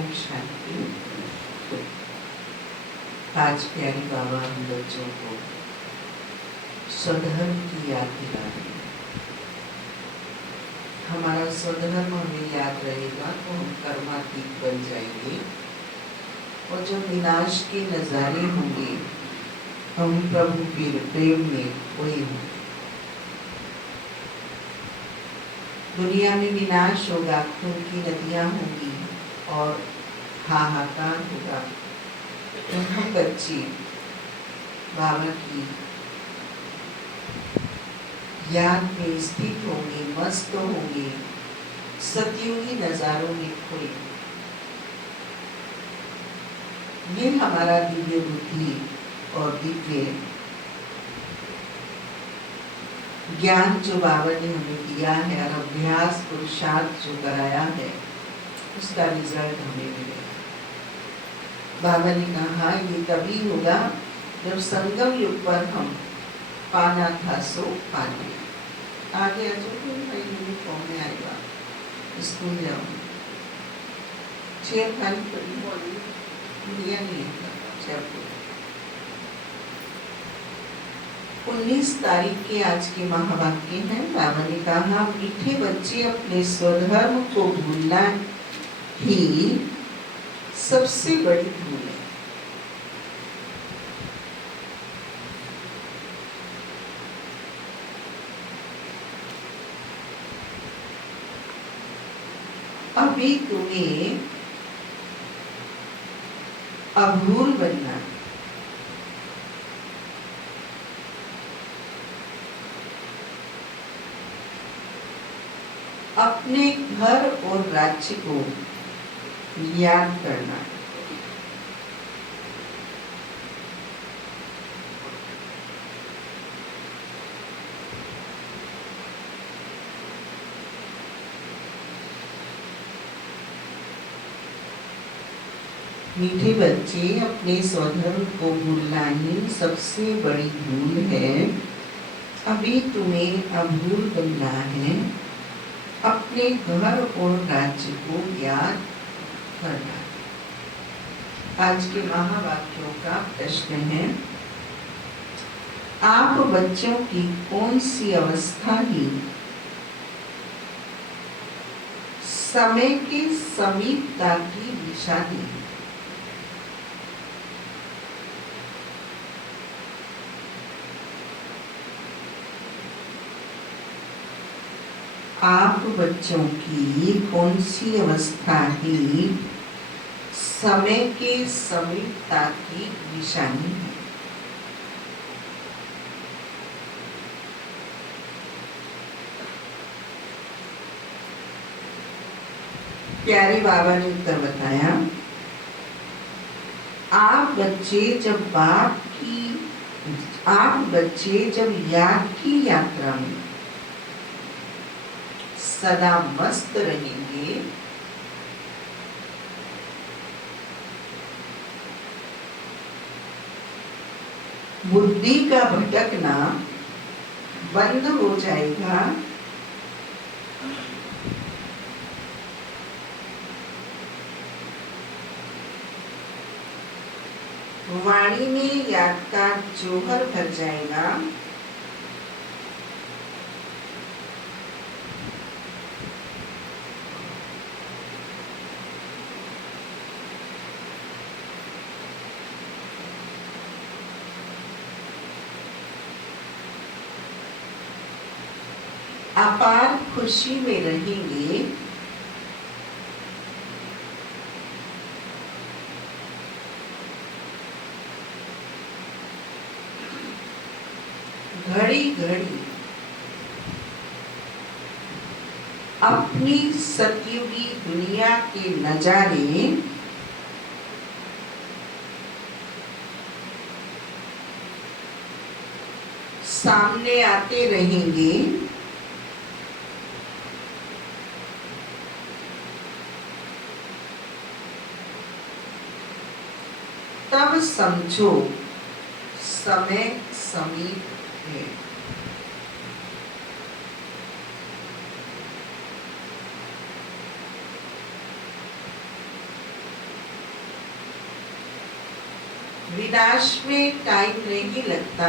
ओम शांति। आज प्यारी बाबा हम बच्चों को स्वधर्म की याद दिला रहे हैं। हमारा स्वधर्म हमें याद रहेगा तो हम कर्मातीत बन जाएंगे और जब विनाश के नजारे होंगे हम प्रभु के प्रेम में खोए होंगे। दुनिया में विनाश होगा, खून की नदियां होंगी और हाहाकार होगा। तो हम बच्चे बाबा की याद में स्थित होंगे, मस्त होंगे, सतयुगी नजारों में खोए। ये हमारा दिव्य बुद्धि और दिव्य ज्ञान जो बाबा ने हमें दिया है और अभ्यास पुरुषार्थ जो कराया है उसका रिजल्ट हमें मिलेगा। बाबा ने कहा ये तभी होगा जब संगम युग पर हम पाना था सो पाने। आगे भाई यूनिफॉर्म में आएगा, स्कूल जाऊंगी, चेयर खाली पड़ी दिया नहीं है। 19 तारीख के आज के महावाक्य हैं। बाबा ने कहा मीठे बच्चे अपने स्वधर्म को भूलना ही सबसे बड़ी भूल है। अभी तुम्हें अभूल बनना, अपने घर और राज्य को याद करना। मीठे बच्चे अपने स्वधर्म को भूलना ही सबसे बड़ी भूल है। अभी तुम्हें अभूल बनना है, अपने घर और राज्य को याद करना। आज के महावाक्यों का प्रश्न है, आप बच्चों की कौन सी अवस्था ही समय के समीपता की निशानी है? आप बच्चों की कौन सी अवस्था ही समय के समीपता की निशानी है? प्यारे बाबा ने उत्तर बताया, आप बच्चे जब याद की यात्रा में सदा मस्त रहेंगे, बुद्धि का भटकना बंद हो जाएगा, वाणी में याद का जौहर भर जाएगा, अपार खुशी में रहेंगे, घड़ी घड़ी अपनी सतयुगी दुनिया के नजारे सामने आते रहेंगे, तब समझो समय समीप है। विनाश में टाइम नहीं लगता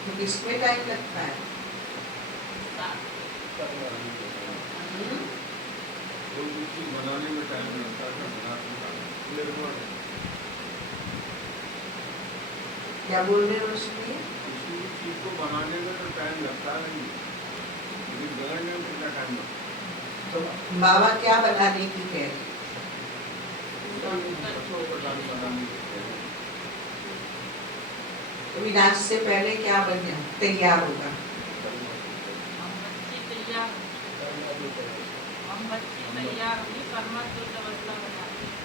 तो किसमें टाइम लगता है? बनाने में टाइम लगता है। क्या बोल रहे हो रोशनी? किसी भी चीज को बनाने में तो टाइम लगता नहीं, लेकिन बिगड़ने में कितना टाइम लगता है। तो बाबा क्या बनाने की कह रहे? तो विनाश से पहले क्या बन जाए, तैयार होगा?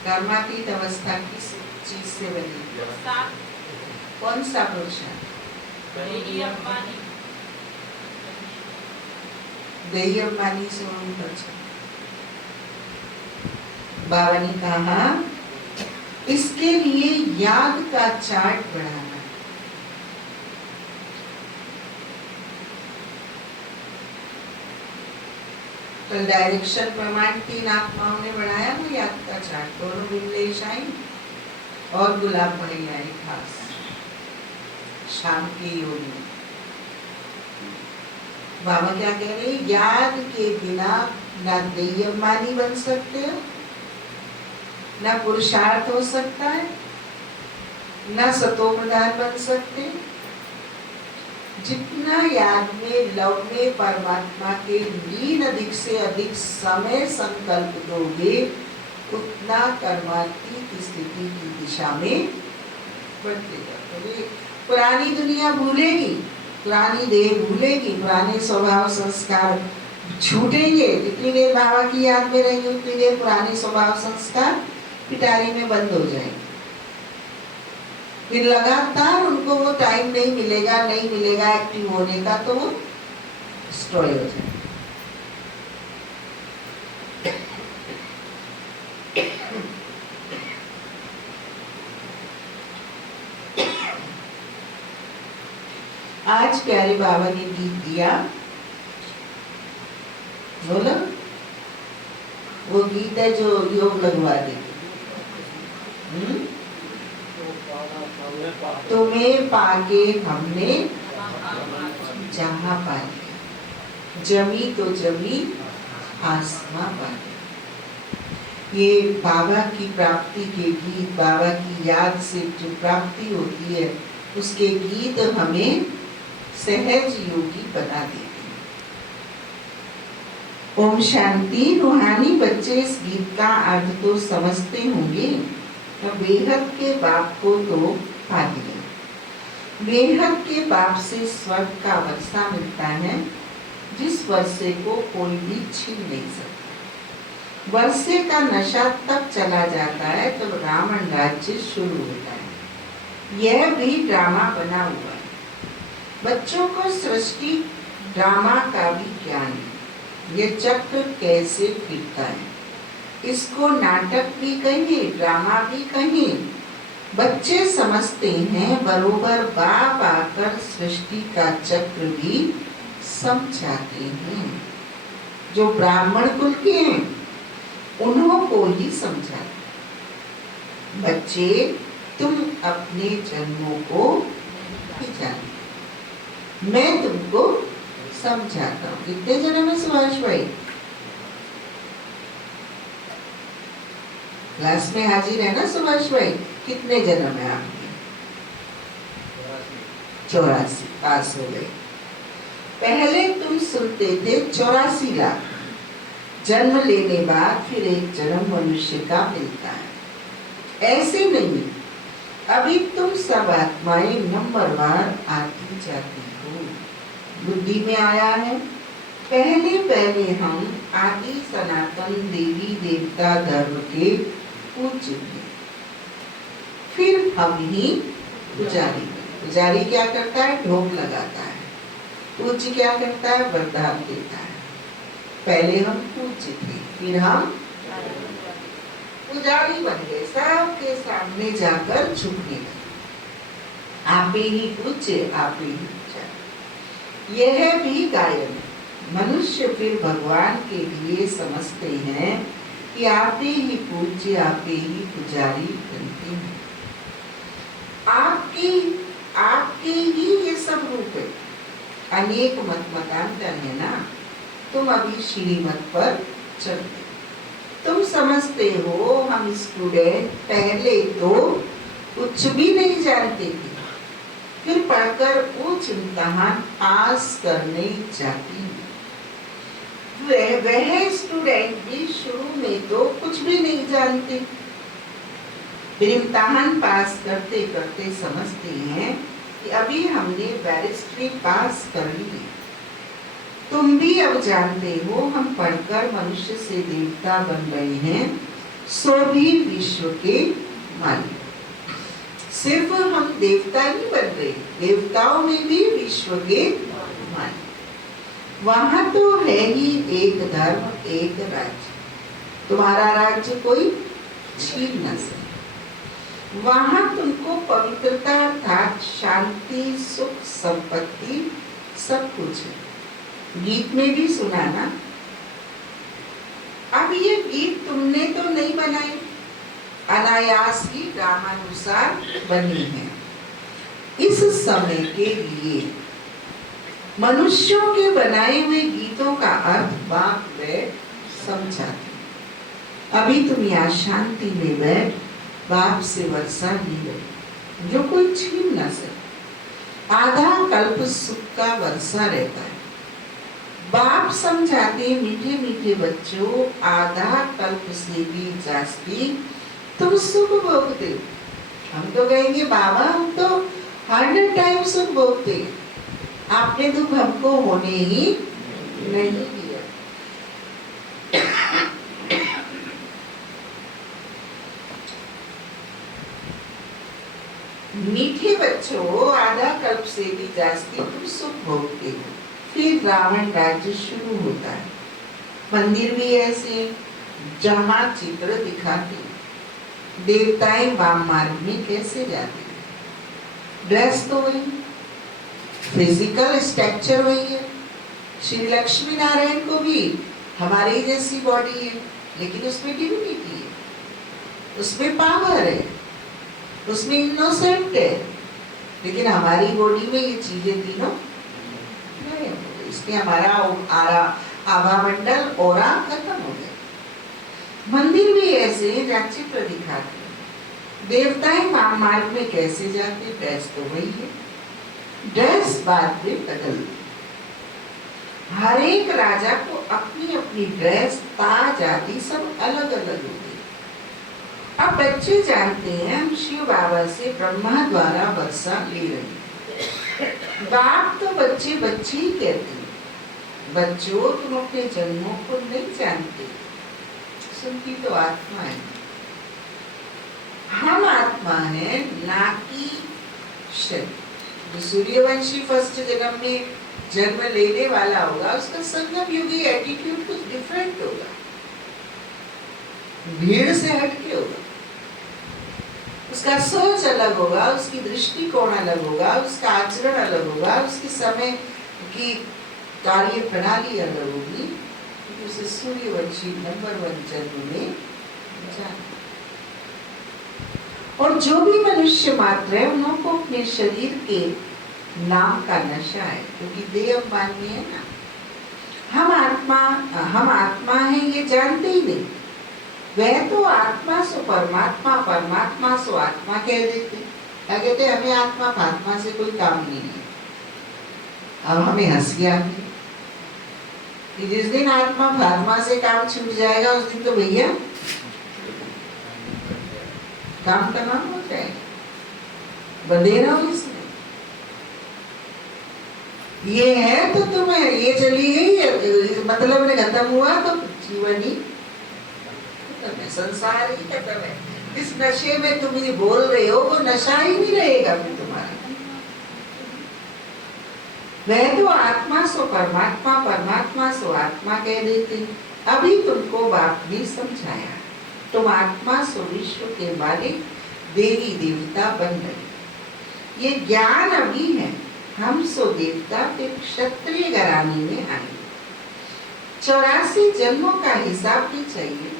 कर्मातीत अवस्था किस चीज से बनी? कौन सा पुरुषार्थ? देही अम्बानी से बाबा ने कहा इसके लिए याद का चार्ट बनाना। तो डायरेक्शन प्रमाण 3 आत्माओं ने बनाया ना याद का चार्ट, दोनों बिमलेशाई और गुलाब महिलाएं खास शाम की योगी। बाबा क्या कह रहे हैं? याद के बिना ना देयमानी बन सकते हो, ना पुरुषार्थ हो सकता है, ना सतो प्रधान बन सकते। जितना याद में लव में परमात्मा के लीन अधिक से अधिक समय संकल्प दोगे उतना कर्मातीत स्थिति की दिशा में बढ़ते जाओगे। पुरानी दुनिया भूलेगी, पुरानी देह भूलेगी, पुराने स्वभाव संस्कार छूटेंगे। जितनी देर बाबा की याद में रहेंगे उतनी देर पुराने स्वभाव संस्कार पिटारी में बंद हो जाएंगे। फिर लगातार उनको वो टाइम नहीं मिलेगा एक्टिव होने का, तो वो डिस्ट्रॉय हो जाएगा। आज प्यारे बाबा ने गीत दिया, बोलो वो गीत है जो योग लगवा दे। तुम्हें पाके हमने जहां पा लिया, जमी तो जमी आसमां पा लिया। ये बाबा की प्राप्ति के गीत, बाबा की याद से जो प्राप्ति होती है उसके गीत हमें सहज योगी बना देते हैं। ओम शांति। रूहानी बच्चे इस गीत का अर्थ तो समझते होंगे। तो बेहद के बाप को तो पा दिया, बेहद के बाप से स्वर्ग का वर्षा मिलता है, जिस वर्षे को कोई भी छीन नहीं सकता। वर्षे का नशा तब चला जाता है जब रावण राज्य शुरू होता है। यह भी ड्रामा बना हुआ है। बच्चों को सृष्टि ड्रामा का भी ज्ञान है। ये चक्र कैसे फिरता है, इसको नाटक भी कहें, ड्रामा भी कहें। बच्चे समझते हैं, बरोबर बाप आकर सृष्टि का चक्र भी समझाते हैं। जो ब्राह्मण कुल के हैं उन्हों को ही समझाते। बच्चे तुम अपने जन्मों को ही जानते, मैं तुमको समझाता हूँ। कितने जन्म है सुभाष भाई? क्लास में हाजिर है ना सुभाष भाई? कितने जन्म है आपके? 84 पास हो गए। पहले तुम सुनते थे 84 लाख जन्म लेने बाद फिर एक जन्म मनुष्य का मिलता है। ऐसे नहीं, अभी तुम सब आत्माएं नंबरवार आती जाती हो। बुद्धि में आया है, पहले हम आदि सनातन देवी देवता धर्म के पूज्य थे, फिर हम ही पुजारी। पुजारी क्या करता है? ढोक लगाता है। पूज्य क्या करता है? वरदान देता है। पहले हम पूज्य थे, फिर हम पुजारी बन गए, सबके सामने जाकर झुकने लगे। आप ही पूज्य, आप ही पुजारी। यह भी गायन है। मनुष्य फिर भगवान के लिए समझते हैं कि आपे ही पूज्य, आपे ही पुजारी बनते हैं। आपके ही ये सब रूप है। अनेक मत मतांतर है ना, तुम अभी श्रीमत पर चलते। तुम समझते हो हम स्टूडेंट पहले तो कुछ भी नहीं जानते थे, फिर पढ़कर उच्च इम्तिहान पास करने जाती हूँ। वह स्टूडेंट भी शुरू में तो कुछ भी नहीं जानते, फिर इम्तिहान पास करते करते समझते हैं कि अभी हमने बैरिस्ट्री पास कर ली। तुम भी अब जानते हो हम पढ़कर मनुष्य से देवता बन रहे हैं, सो भी विश्व के मालिक। सिर्फ हम देवता नहीं बन रहे, देवताओं में भी विश्व के मालिक। वहां तो है ही एक धर्म, एक राज्य, तुम्हारा राज्य कोई छीन न सके। वहां तुमको पवित्रता अर्थात शांति, सुख, संपत्ति सब कुछ है। गीत में भी सुना ना। अब ये गीत तुमने तो नहीं बनाए, अनायास ही रामानुसार बने हैं। इस समय के लिए मनुष्यों के बनाए हुए गीतों का अर्थ बाप बैठ समझाते। अभी तुम यहाँ शांति में बैठ बाप से वर्षा ली गई, जो कोई छीन न सके। आधा कल्प सुख का वर्षा रहता है। बाप समझाते, मीठे मीठे बच्चों, आधा कल्प से भी जास्ती तुम सुख भोगते। हम तो कहेंगे बाबा हम तो 100 टाइम सुख भोगते, आपने दुख हमको होने ही नहीं दिया। मीठे बच्चों, आधा कल्प से भी जास्ती तुम सुख भोगते हो। फिर रावण राज्य शुरू होता है। मंदिर भी ऐसे जहां चित्र दिखाते, देवताएं वाम मार्ग में कैसे जाते, ड्रेस तो वही, फिजिकल स्ट्रक्चर वही है। श्री लक्ष्मी नारायण को भी हमारी जैसी बॉडी है, लेकिन उसमें डिविनिटी है, उसमें पावर है, उसमें इनोसेंट है, लेकिन हमारी बॉडी में ये चीजें तीनों नहीं है। इसलिए हमारा आभा मंडल औरा खत्म हो गया। मंदिर भी ऐसे जहाँ चित्र दिखाते हैं। देवताएं वाम मार्ग में कैसे जाते, ड्रेस तो वही है, ड्रेस बाद में बदल। हर एक राजा को अपनी अपनी ड्रेस, ताज आदि सब अलग अलग होती। अब बच्चे जानते हैं हम शिव बाबा से ब्रह्मा द्वारा वर्षा ले रहे। बाप तो बच्चे बच्चे ही कहते हैं। बच्चों तुम अपने जन्मों को नहीं जानते, सुनती तो आत्मा है। हम आत्मा है, ना कि शरीर। सूर्यवंशी फर्स्ट जन्म में जन्म लेने वाला होगा, उसका संगम योगी एटीट्यूड कुछ डिफरेंट होगा, भीड़ से हटके होगा, उसका सोच अलग होगा, उसकी दृष्टिकोण अलग होगा, उसका आचरण अलग होगा, उसकी समय की कार्य प्रणाली अलग होगी। उसे सूर्यवंशी नंबर 1 जन्म में जाना। और जो भी मनुष्य मात्र है उनको अपने शरीर के नाम का नशा है, क्योंकि देह मान्य है ना। हम आत्मा है ये जानते ही नहीं। वह तो आत्मा सो परमात्मा, परमात्मा सो आत्मा कह देते। क्या कहते, हमें आत्मा फात्मा से कोई काम नहीं है। अब हमें हंसी आती कि जिस दिन आत्मा फात्मा से काम छूट जाएगा उस दिन तो भैया काम तमाम हो जाएगा, बंधे रहो इसमें। ये है तो तुम्हें, ये चली गई, मतलब ने खत्म हुआ तो जीवन ही खत्म है, संसार ही खत्म है। इस नशे में तुम ये बोल रहे हो वो नशा ही नहीं रहेगा फिर तुम्हारा। वह तो आत्मा सो परमात्मा, परमात्मा सो आत्मा कह देते। अभी तुमको बाप ने समझाया, तुम आत्मा सो विश्व के मालिक, देवी देवता बन गए। ये ज्ञान अभी है। हम सो देवता फिर क्षत्रिय घराने में आए। 84 जन्मों का हिसाब भी चाहिए।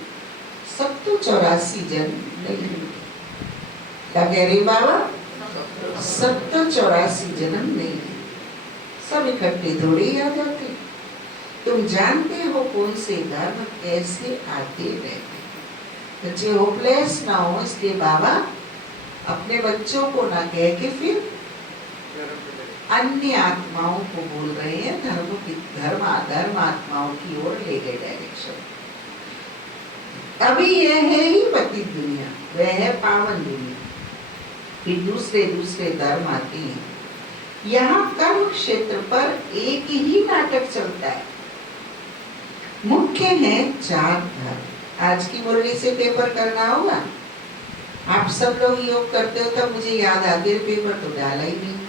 सब तो 84 जन्म नहीं लेंगे। क्या कह रहे बाबा? सब तो 84 जन्म नहीं लेंगे, सब इकट्ठे थोड़े ही आ जाते। तुम जानते हो कौन से धर्म कैसे आते रहते। बच्चे होपलेस ना हो, इसलिए बाबा अपने बच्चों को ना कह के फिर अन्य आत्माओं को बोल रहे हैं, धर्म आत्माओं की ओर ले गए डायरेक्शन। अभी यह है ही पतित दुनिया, वह है पावन दुनिया। फिर दूसरे धर्म आते हैं। यहाँ कर्म क्षेत्र पर एक ही नाटक चलता है। मुख्य है 4 धर्म। आज की मुरली से पेपर करना होगा। आप सब लोग योग करते हो तब मुझे याद आती है, पेपर तो डाला ही नहीं।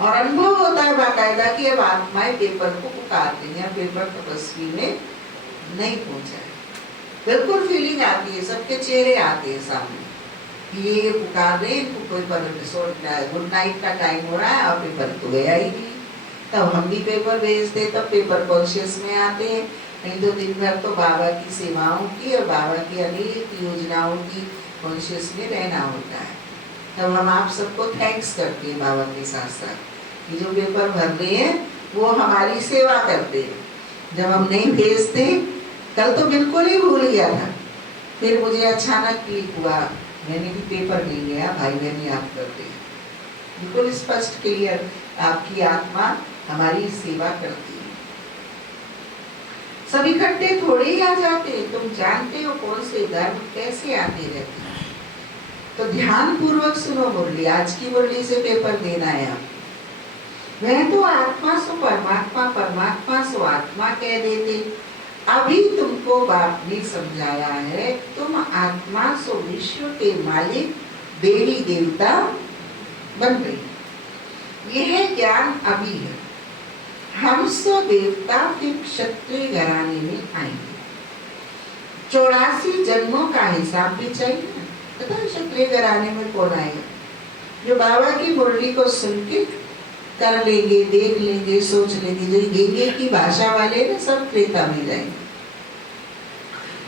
और अनुभव होता है बाकायदा कि अब आत्माएं पेपर को पुकारती हैं, पेपर तपस्वी में नहीं पहुंचा है। बिल्कुल फीलिंग आती है, सबके चेहरे आते हैं सामने, ये पुकार रहे, इनको पेपर गुड नाइट का टाइम हो रहा है और पेपर तो गया ही नहीं। तब हम भी पेपर भेजते, तब पेपर कॉन्शियस में आते हैं। नहीं तो दिन भर तो बाबा की सेवाओं की और बाबा की अनेक योजनाओं की कॉन्शियस में रहना होता है। तब हम आप सबको थैंक्स करते हैं बाबा के साथ साथ। ये जो पेपर भर रहे हैं वो हमारी सेवा करते हैं। जब हम नहीं भेजते, कल तो बिल्कुल ही भूल गया था, फिर मुझे अचानक क्लिक हुआ, मैंने भी पेपर नहीं गया, भाई बहन याद करते हैं। बिल्कुल स्पष्ट क्लियर, आपकी आत्मा हमारी सेवा करती है। सब इकट्ठे थोड़े ही आ जाते। तुम जानते हो कौन से धर्म कैसे आते रहते हैं। तो ध्यान पूर्वक सुनो मुरली, आज की मुरली से पेपर देना है आप। वह तो आत्मा सो परमात्मा, परमात्मा सो आत्मा कह देते। अभी तुमको बाप ने समझाया है, तुम आत्मा सो विश्व के मालिक देवी देवता बन गई। यह ज्ञान अभी है। हम सो देवता फिर क्षत्रिय घराने में आएंगे। 84 जन्मों का हिसाब भी चाहिए ना। पता है क्षत्रिय घराने में कौन आएगा? जो बाबा की मुरली को सुन के कर लेंगे, देख लेंगे, सोच लेंगे। जो गेंगे की भाषा वाले ना, सब त्रेता में जाएंगे।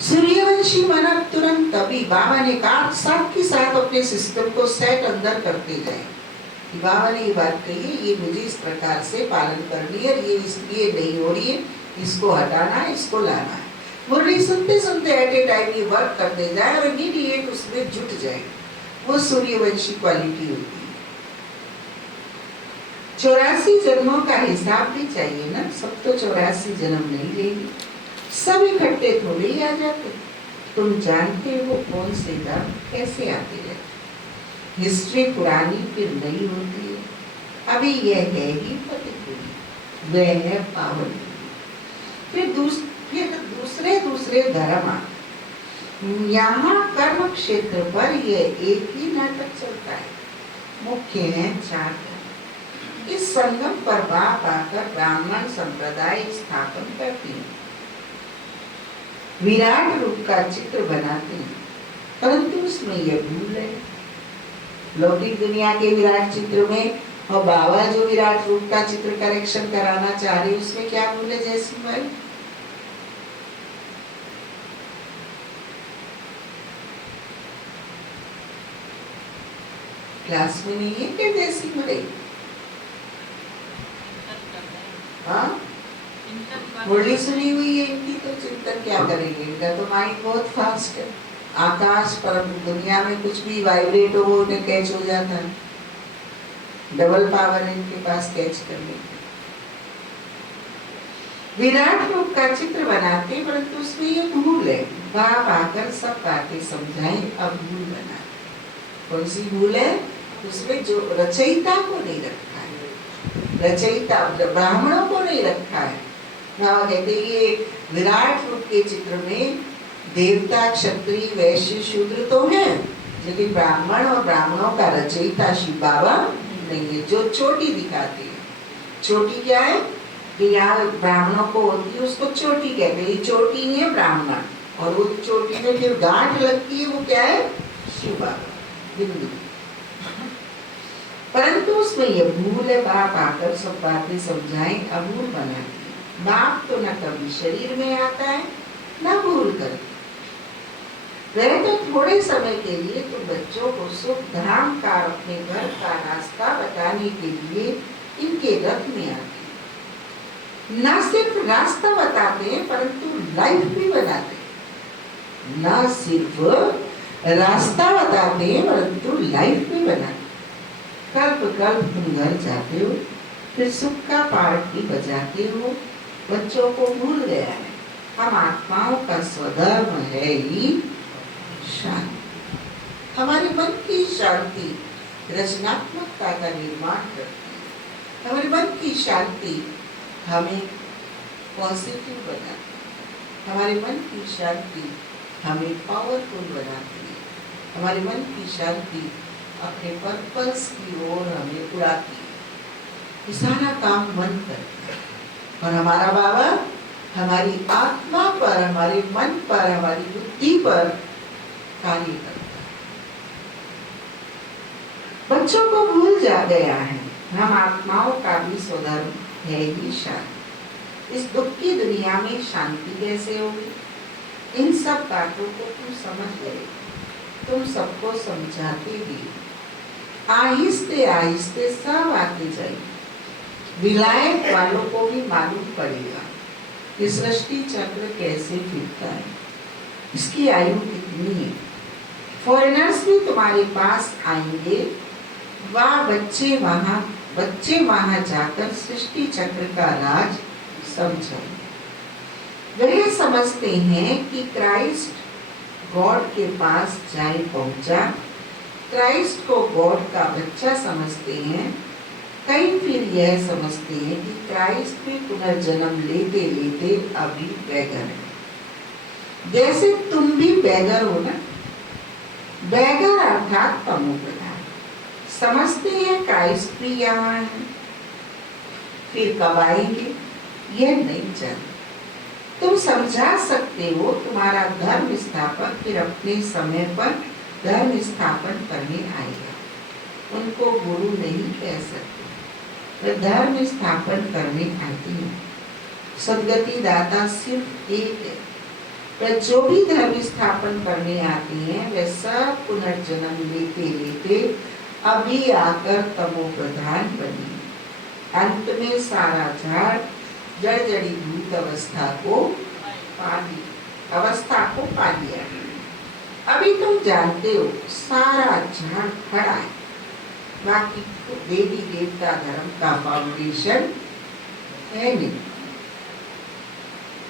सूर्यवंशी मन तुरंत तभी बाबा ने कहा साथ के साथ अपने सिस्टम को सेट अंदर करते जाए। बाबा ने ये बात कही है, ये मुझे इस प्रकार से पालन करनी है, ये इसलिए नहीं हो रही है, इसको हटाना है, इसको लाना है। मुरली सुनते सुनते एट ए टाइम ये वर्क करते जाए और इमीडिएट उसमें जुट जाए। वो सूर्यवंशी क्वालिटी होती है। 84 जन्मों का हिसाब भी चाहिए ना। सब तो 84 जन्म नहीं लेंगे, सब इकट्ठे थोड़े ही आ जाते। तुम जानते हो कौन से धर्म कैसे आते रहते। हिस्ट्री पुरानी फिर नई होती है। अभी यह है ही पतित, वह है पावन। फिर दूसरे धर्म आते। यहाँ कर्म क्षेत्र पर यह एक ही नाटक चलता है। मुख्य है 4 धर्म। इस संगम पर बाप आकर ब्राह्मण संप्रदाय स्थापन करती है। विराट रूप का चित्र बनाते हैं, परंतु उसमें यह भूल है। लौकिक दुनिया के विराट चित्र में और बाबा जो विराट रूप का चित्र करेक्शन कराना चाह रहे, उसमें क्या भूल है जयसिंह भाई? क्लास में नहीं है क्या जयसिंह भाई? हाँ, मुरली सुनी हुई है इनकी, तो चिंतन क्या करेंगे? इनका तो माइंड बहुत फास्ट है। आकाश पर दुनिया में कुछ भी वाइब्रेट हो वो उन्हें कैच हो जाता है। डबल पावर है इनके पास कैच करने की। विराट रूप का चित्र बनाते, परंतु उसमें ये भूल है। बाप आकर सब बातें समझाएं, अब भूल बना। कौन सी भूल है? उसमें जो रचयिता को नहीं रखा है, रचयिता ब्राह्मणों को नहीं रखा है। बाबा कहते ये विराट रूप के चित्र में देवता, क्षत्रिय, वैश्य, शूद्र तो हैं, लेकिन ब्राह्मण और ब्राह्मणों का रचयिता शिव बाबा नहीं है। जो चोटी दिखाते हैं, चोटी क्या है कि यहाँ ब्राह्मणों को होती है, उसको चोटी कहते हैं। ये चोटी ही है ब्राह्मण, और वो चोटी में फिर गांठ लगती है, वो क्या है? शिव बाबा बिंदु। परंतु उसमें यह भूल है। बाप आकर सब बातें समझाएं, अभूल बनाती है। बाप तो न कभी शरीर में आता है, न भूल कर। वह तो थोड़े समय के लिए तुम बच्चों को सुख धाम का अपने घर का रास्ता बताने के लिए इनके रथ में आते, न सिर्फ रास्ता बताते हैं परंतु लाइफ भी बनाते हैं। न सिर्फ रास्ता बताते हैं परंतु लाइफ भी बनाते। कल्प कल्प तुम घर जाते हो, फिर सुख का पाठ भी बजाते हो। बच्चों को भूल गया है, हम आत्माओं का स्वधर्म है ही शांति। हमारे मन की शांति रचनात्मकता का निर्माण करती है। हमारे मन की शांति हमें पॉजिटिव बनाती है। हमारे मन की शांति हमें पावरफुल बनाती है। हमारे मन की शांति अपने पर्पस की ओर हमें उड़ाती है। ये सारा काम मन करता है और हमारा बाबा हमारी आत्मा पर, हमारे मन पर, हमारी बुद्धि पर कार्य करता है। बच्चों को भूल जा गया है, हम आत्माओं का भी स्वधर्म है ही शांति। इस दुख की दुनिया में शांति कैसे होगी? इन सब बातों को तुम समझ गए, तुम सबको समझाते भी, आहिस्ते आहिस्ते सब आते जाएगी। विलायत वालों को भी मालूम पड़ेगा कि सृष्टि चक्र कैसे फिरता है, इसकी आयु कितनी है। फॉरेनर्स भी तुम्हारे पास आएंगे, बच्चे वहां जाकर सृष्टि चक्र का राज समझेंगे। वह समझते हैं कि क्राइस्ट गॉड के पास जाए पहुंचा, क्राइस्ट को गॉड का बच्चा समझते हैं। कई फिर यह समझते हैं कि क्राइस्ट भी पुनर्जन्म लेते लेते अभी बैगर है, जैसे तुम भी बैगर हो ना। बैगर अर्थात तमोप्रधान। समझते हैं क्राइस्ट भी यहाँ है, फिर कब आएंगे यह नहीं जानते। तुम समझा सकते हो तुम्हारा धर्म स्थापक फिर अपने समय पर धर्म स्थापन करने आएगा। उनको गुरु नहीं कह सकते, वे धर्म स्थापन करने आते हैं। सदगति दाता सिर्फ एक है, वे जो भी धर्म स्थापन करने आते हैं वे सब पुनर्जन्म लेते लेते अभी आकर तमो प्रधान बने। अंत में सारा झाड़ जड़ जड़ीभूत अवस्था को पा लिया। अभी तुम जानते हो सारा झाड़ खड़ा है, बाकी तो देवी देवता धर्म का फाउंडेशन है नहीं।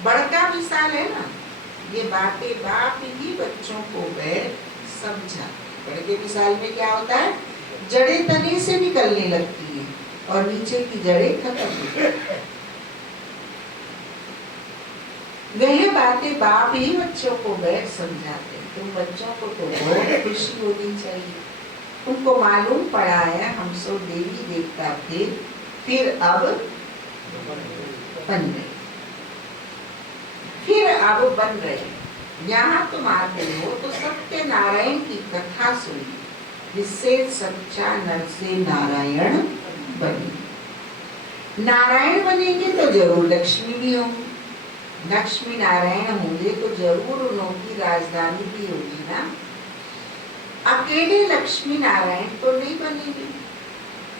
बड़का मिसाल है ना, ये बातें बाप ही बच्चों को बैठ समझा। बड़के मिसाल में क्या होता है, जड़ें तने से निकलने लगती हैं और नीचे की जड़ें खत्म हो जाती हैं। वह बातें बाप ही बच्चों को बैठ समझाते हैं। तुम बच्चों को तो बहुत खुशी होनी चाहिए, उनको मालूम पड़ा है हम सब देवी देवता थे, फिर अब बन रहे, फिर अब बन रहे। यहाँ तुम आते हो तो सत्य नारायण की कथा सुनी, जिससे सच्चा नर से नारायण बने। नारायण बनेंगे तो जरूर लक्ष्मी भी होंगी, लक्ष्मी नारायण होंगे तो जरूर उनकी राजधानी भी होगी ना। अकेले लक्ष्मी नारायण तो नहीं बनेगी,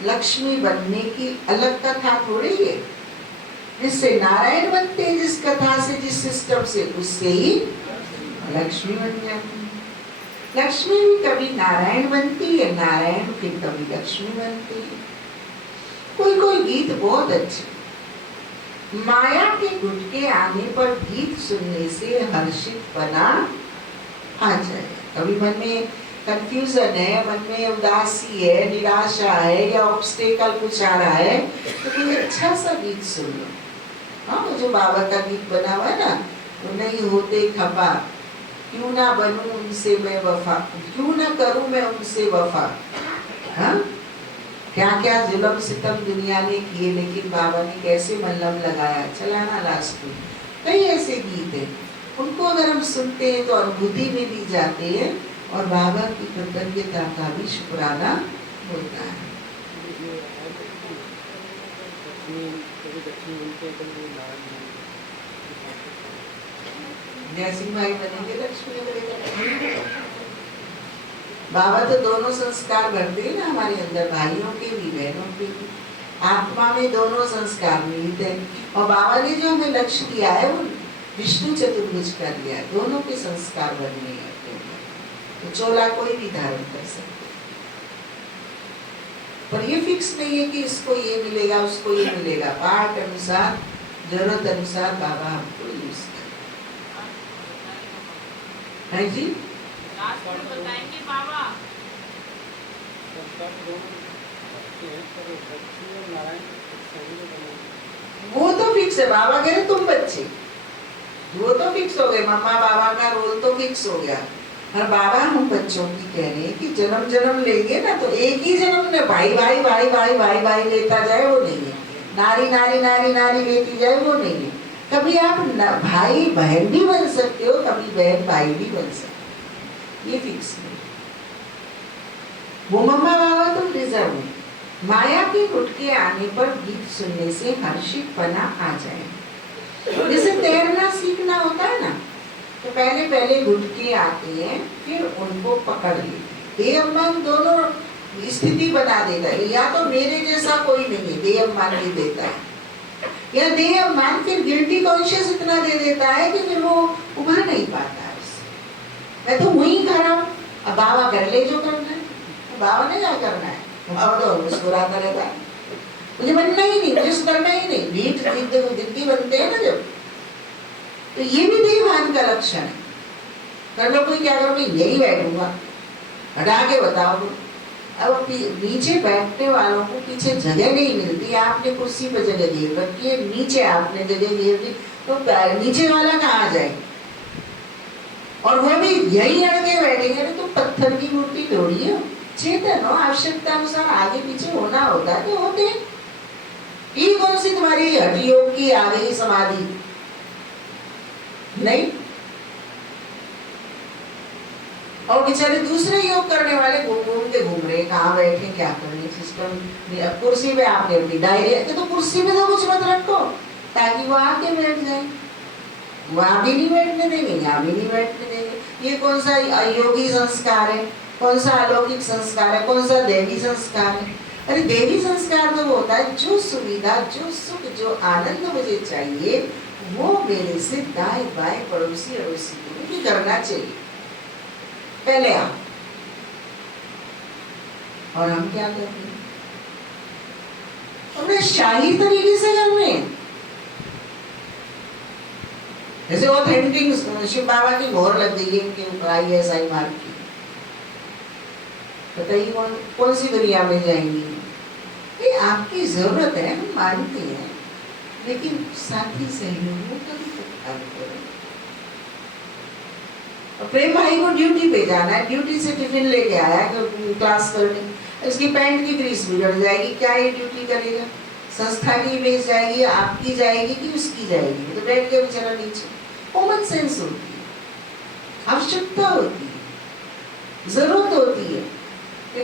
लक्ष्मी बनने की अलग कथा थोड़ी है। जिससे नारायण बनते हैं, जिस कथा से, जिस सिस्टम से, उससे ही लक्ष्मी बन जाती है। लक्ष्मी भी कभी नारायण बनती है, नारायण फिर कभी लक्ष्मी बनती है। कोई कोई गीत बहुत अच्छे, माया के गुटके आने पर गीत सुनने से हर्षित बना आ जाए। कभी मन में कंफ्यूजन है, मन में उदासी है, निराशा है या ऑब्स्टेकल कुछ आ रहा है, तो कोई अच्छा सा गीत सुन लो। हाँ, वो जो बाबा का गीत बना हुआ है ना, तो नहीं होते खफा, क्यों ना बनूं उनसे मैं वफा, क्यों ना करूं मैं उनसे वफा। हाँ, क्या क्या जुल्म सितम दुनिया ने किए, लेकिन बाबा ने कैसे मल्लम लगाया, चलाना लास्ट में। कई ऐसे गीत हैं, उनको अगर हम सुनते हैं तो अनुभूति में भी जाते हैं और बाबा की कृतज्ञता का भी शुक्राना होता है। जैसी भाई बनेंगे लक्ष्मी बनेगा। बाबा तो दोनों संस्कार भरते हैं ना हमारे अंदर, भाइयों के भी बहनों के भी, आत्मा में दोनों संस्कार मिलते हैं। और बाबा ने जो हमें लक्ष्य दिया है वो विष्णु चतुर्भुज कर लिया, दोनों के संस्कार बनने हैं अपने अंदर। तो चोला कोई भी धारण कर सकते, पर ये फिक्स नहीं है कि इसको ये मिलेगा उसको ये मिलेगा। पाठ अनुसार, जरूरत अनुसार बाबा हमको यूज कर है जी। बताएंगे बाबा। वो तो फिक्स है, बाबा कह रहे तुम बच्चे, वो तो फिक्स हो गए, मम्मा बाबा का रोल तो फिक्स हो गया। और बाबा हम बच्चों की कह रहे हैं कि जन्म जन्म लेंगे ना, तो एक ही जन्म में भाई भाई भाई भाई भाई भाई लेता जाए वो नहीं है, नारी नारी नारी नारी लेती जाए वो नहीं है। कभी आप भाई बहन भी बन सकते हो, कभी बहन भाई भी बन सकते हो, ये फिक्स नहीं। वो मम्मा बाबा तो रिजर्व है। माया के गुटके आने पर गीत सुनने से हर्षित पना आ जाए। जैसे तैरना सीखना होता है ना, तो पहले पहले गुटके आते हैं, फिर उनको पकड़ लेते हैं। देह-अभिमान दोनों स्थिति बना देता है, या तो मेरे जैसा कोई नहीं है, देह-अभिमान भी देता है, या देह-अभिमान फिर गिल्टी कॉन्शियस इतना दे देता है कि फिर वो उभर नहीं पाता है उससे। मैं तो वही कर रहा हूँ, अब बाबा कर ले जो करना है, तो बाबा ने क्या करना है, बाबा तो मुस्कुराता रहता है, मुझे बनना ही नहीं, मुझे करना ही नहीं। भीड़ जिद्दी बनते हैं ना जब, तो ये भी देहभान का लक्षण है। कर लो कोई क्या करो, मैं यही बैठूंगा, हटा के बताओ। अब नीचे बैठने वालों को पीछे जगह नहीं मिलती, आपने कुर्सी पर जगह दे रखी है, नीचे आपने जगह दे दी, तो नीचे वाला कहाँ जाए? और वो भी यही अड़के बैठेंगे ना, तो पत्थर की मूर्ति थोड़ी है, चेतन हो, आवश्यकता अनुसार आगे पीछे होना होता है तो होते। ये कौन सी तुम्हारी हठ योग की आ गई समाधि? नहीं। और बेचारे दूसरे योग करने वाले घूम घूम के घूम रहे, कहाँ बैठे क्या करने, सिस्टम कुर्सी पे आपने अपनी डायरी, तो कुर्सी पे तो कुछ मत रखो ताकि वो आके बैठ जाए। वहां भी नहीं बैठने देंगे, यहाँ भी नहीं बैठने देंगे। ये कौन सा योगी संस्कार है, कौन सा अलौकिक संस्कार है, कौन सा देवी संस्कार है? अरे देवी संस्कार तो वो होता है जो सुविधा, जो सुख, जो आनंद मुझे चाहिए वो मेरे से दाएं बाएं पड़ोसी अड़ोसी को भी करना चाहिए पहले आप। और हम क्या करते हैं, हमने शाही तरीके से कर रहे हैं। जैसे ऑथेंटिक शिव बाबा की मोहर लग गई है इनके ऊपर, ISI मार्क की, बताइए कौन सी दुनिया में जाएंगी? ये आपकी जरूरत है, हम मानते हैं, लेकिन साथी सहयोगियों का भी काम करें। प्रेम भाई को ड्यूटी पे जाना है, ड्यूटी से टिफिन लेके आया क्लास करने, इसकी पैंट की ग्रीस बिगड़ जाएगी, क्या ये ड्यूटी करेगा? संस्था की इमेज जाएगी, आपकी जाएगी कि उसकी जाएगी? तो बैठ के बेचारा नीचे। कॉमन सेंस होती है, आवश्यकता होती है, जरूरत होती है।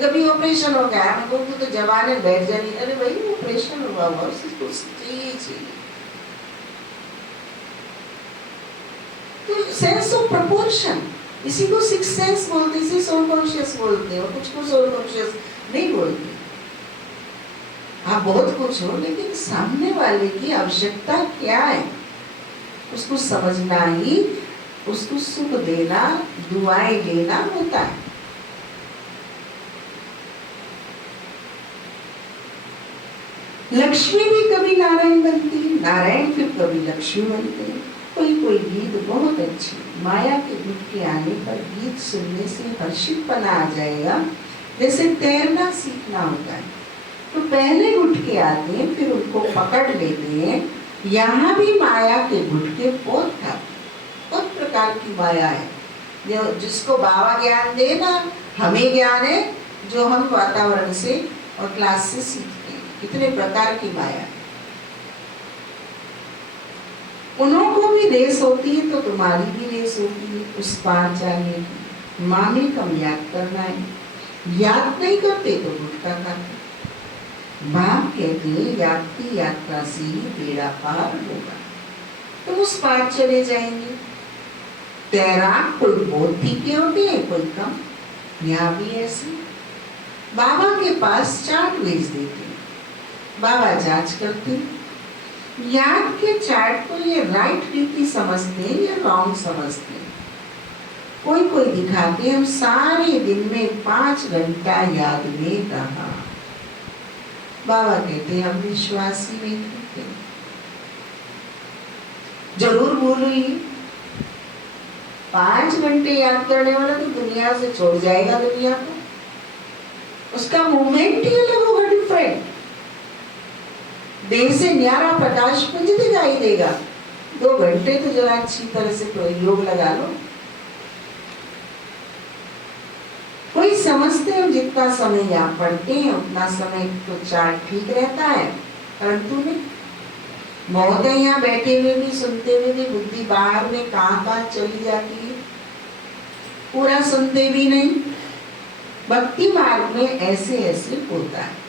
कभी ऑपरेशन हो गया, मैं कहूँ तो जवान बैठ जानी, अरे भाई ऑपरेशन हुआ हुआ, उसको चाहिए चाहिए। तो सेंस ऑफ प्रपोर्शन, इसी को सिक्स सेंस बोलते हैं, इसी सोल कॉन्शियस बोलते हैं, और कुछ को सोल कॉन्शियस नहीं बोलते। आप बहुत कुछ हो, लेकिन सामने वाले की आवश्यकता क्या है उसको समझना ही उसको सुख देना, दुआएं देना होता है। लक्ष्मी भी कभी नारायण बनती है, नारायण फिर कभी लक्ष्मी बनते हैं। कोई कोई गीत बहुत अच्छी, माया के गुटके आने पर गीत सुनने से हर्षितपना आ जाएगा। जैसे तैरना सीखना होता है, तो पहले गुटके आते हैं, फिर उनको पकड़ लेते हैं। यहाँ भी माया के गुटके बहुत प्रकार की माया है, जो जिसको बाबा ज्ञान देना, हमें ज्ञान है जो हम वातावरण से और क्लास से सीखते हैं। कितने प्रकार की माया है, उन्हों को भी रेस होती है, तो तुम्हारी भी रेस होती है उस पार जाने की। माँ ने कम याद करना है, याद नहीं करते तो गुटका खाते। बाप कहते हैं याद की यात्रा से ही बेड़ा पार होगा, तुम उस पार चले जाएंगे। तैराक कोई बहुत फीके होते हैं, कोई कम। यहाँ भी ऐसे बाबा के पास चार्ट भेज देते हैं, बाबा जांच करते हैं, याद के चार्ट को ये राइट रीति समझते हैं या रॉन्ग समझते हैं। कोई कोई दिखाते हैं हम सारे दिन में 5 घंटा याद में रहा। बाबा कहते हैं हम विश्वास ही नहीं करते। जरूर बोलिए 5 घंटे याद करने वाला तो दुनिया से छोड़ जाएगा दुनिया को, उसका मूवमेंट ही अलग होगा, डिफरेंट। देह से न्यारा प्रकाश पुंज दिखाई देगा। 2 घंटे तो जरा अच्छी तरह से प्रयोग लगा लो। कोई समझते हैं जितना समय आप पढ़ते हैं उतना समय तो चार्ट ठीक रहता है, परंतु नहीं। बहुत है यहाँ बैठे हुए भी, सुनते हुए भी, बुद्धि बाहर में कहाँ चली जाती है, पूरा सुनते भी नहीं। भक्ति मार्ग में ऐसे ऐसे होता है।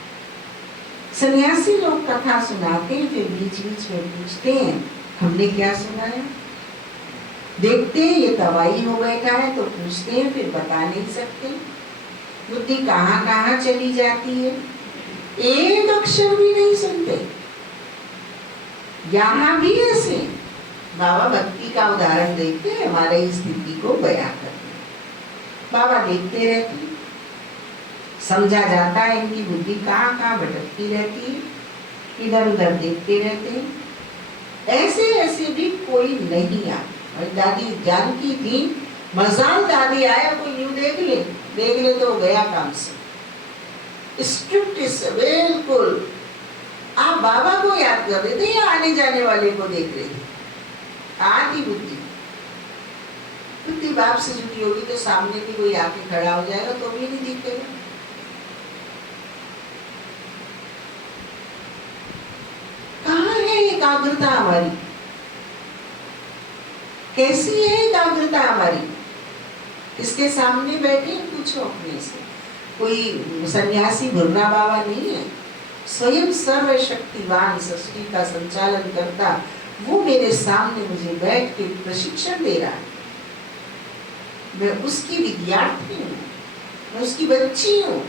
सन्यासी लोग कथा सुनाते हैं, फिर बीच बीच में पूछते हैं हमने क्या सुनाया। देखते हैं ये तवाई हो बैठा है तो पूछते हैं, फिर बता नहीं सकते। बुद्धि कहाँ कहाँ चली जाती है, एक अक्षर भी नहीं सुनते। यहाँ भी ऐसे बाबा भक्ति का उदाहरण देखते हैं, हमारे स्थिति को बयां करते हैं। बाबा देखते रहते हैं, समझा जाता है इनकी बुद्धि कहाँ कहाँ भटकती रहती है, इधर उधर देखते रहते हैं। ऐसे ऐसे भी कोई नहीं आता। और दादी जानकी थी, मजाल दादी आए कोई यूं देख ले तो गया काम से। स्ट्रिक्ट बिल्कुल। आप बाबा को याद कर रहे थे या आने जाने वाले को देख रहे थे? आती बुद्धि बुद्धि बाप से जुड़ी होगी तो सामने भी कोई आके खड़ा हो जाएगा तो भी नहीं दिखेगा। कहाँ है एकाग्रता हमारी? कैसी है एकाग्रता हमारी? इसके सामने बैठे पूछो अपने से। कोई सन्यासी भुर्रा बाबा नहीं है, स्वयं सर्वशक्तिवान सृष्टि का संचालन करता वो मेरे सामने मुझे बैठ के प्रशिक्षण दे रहा है। मैं उसकी विद्यार्थी हूँ, मैं उसकी बच्ची हूँ।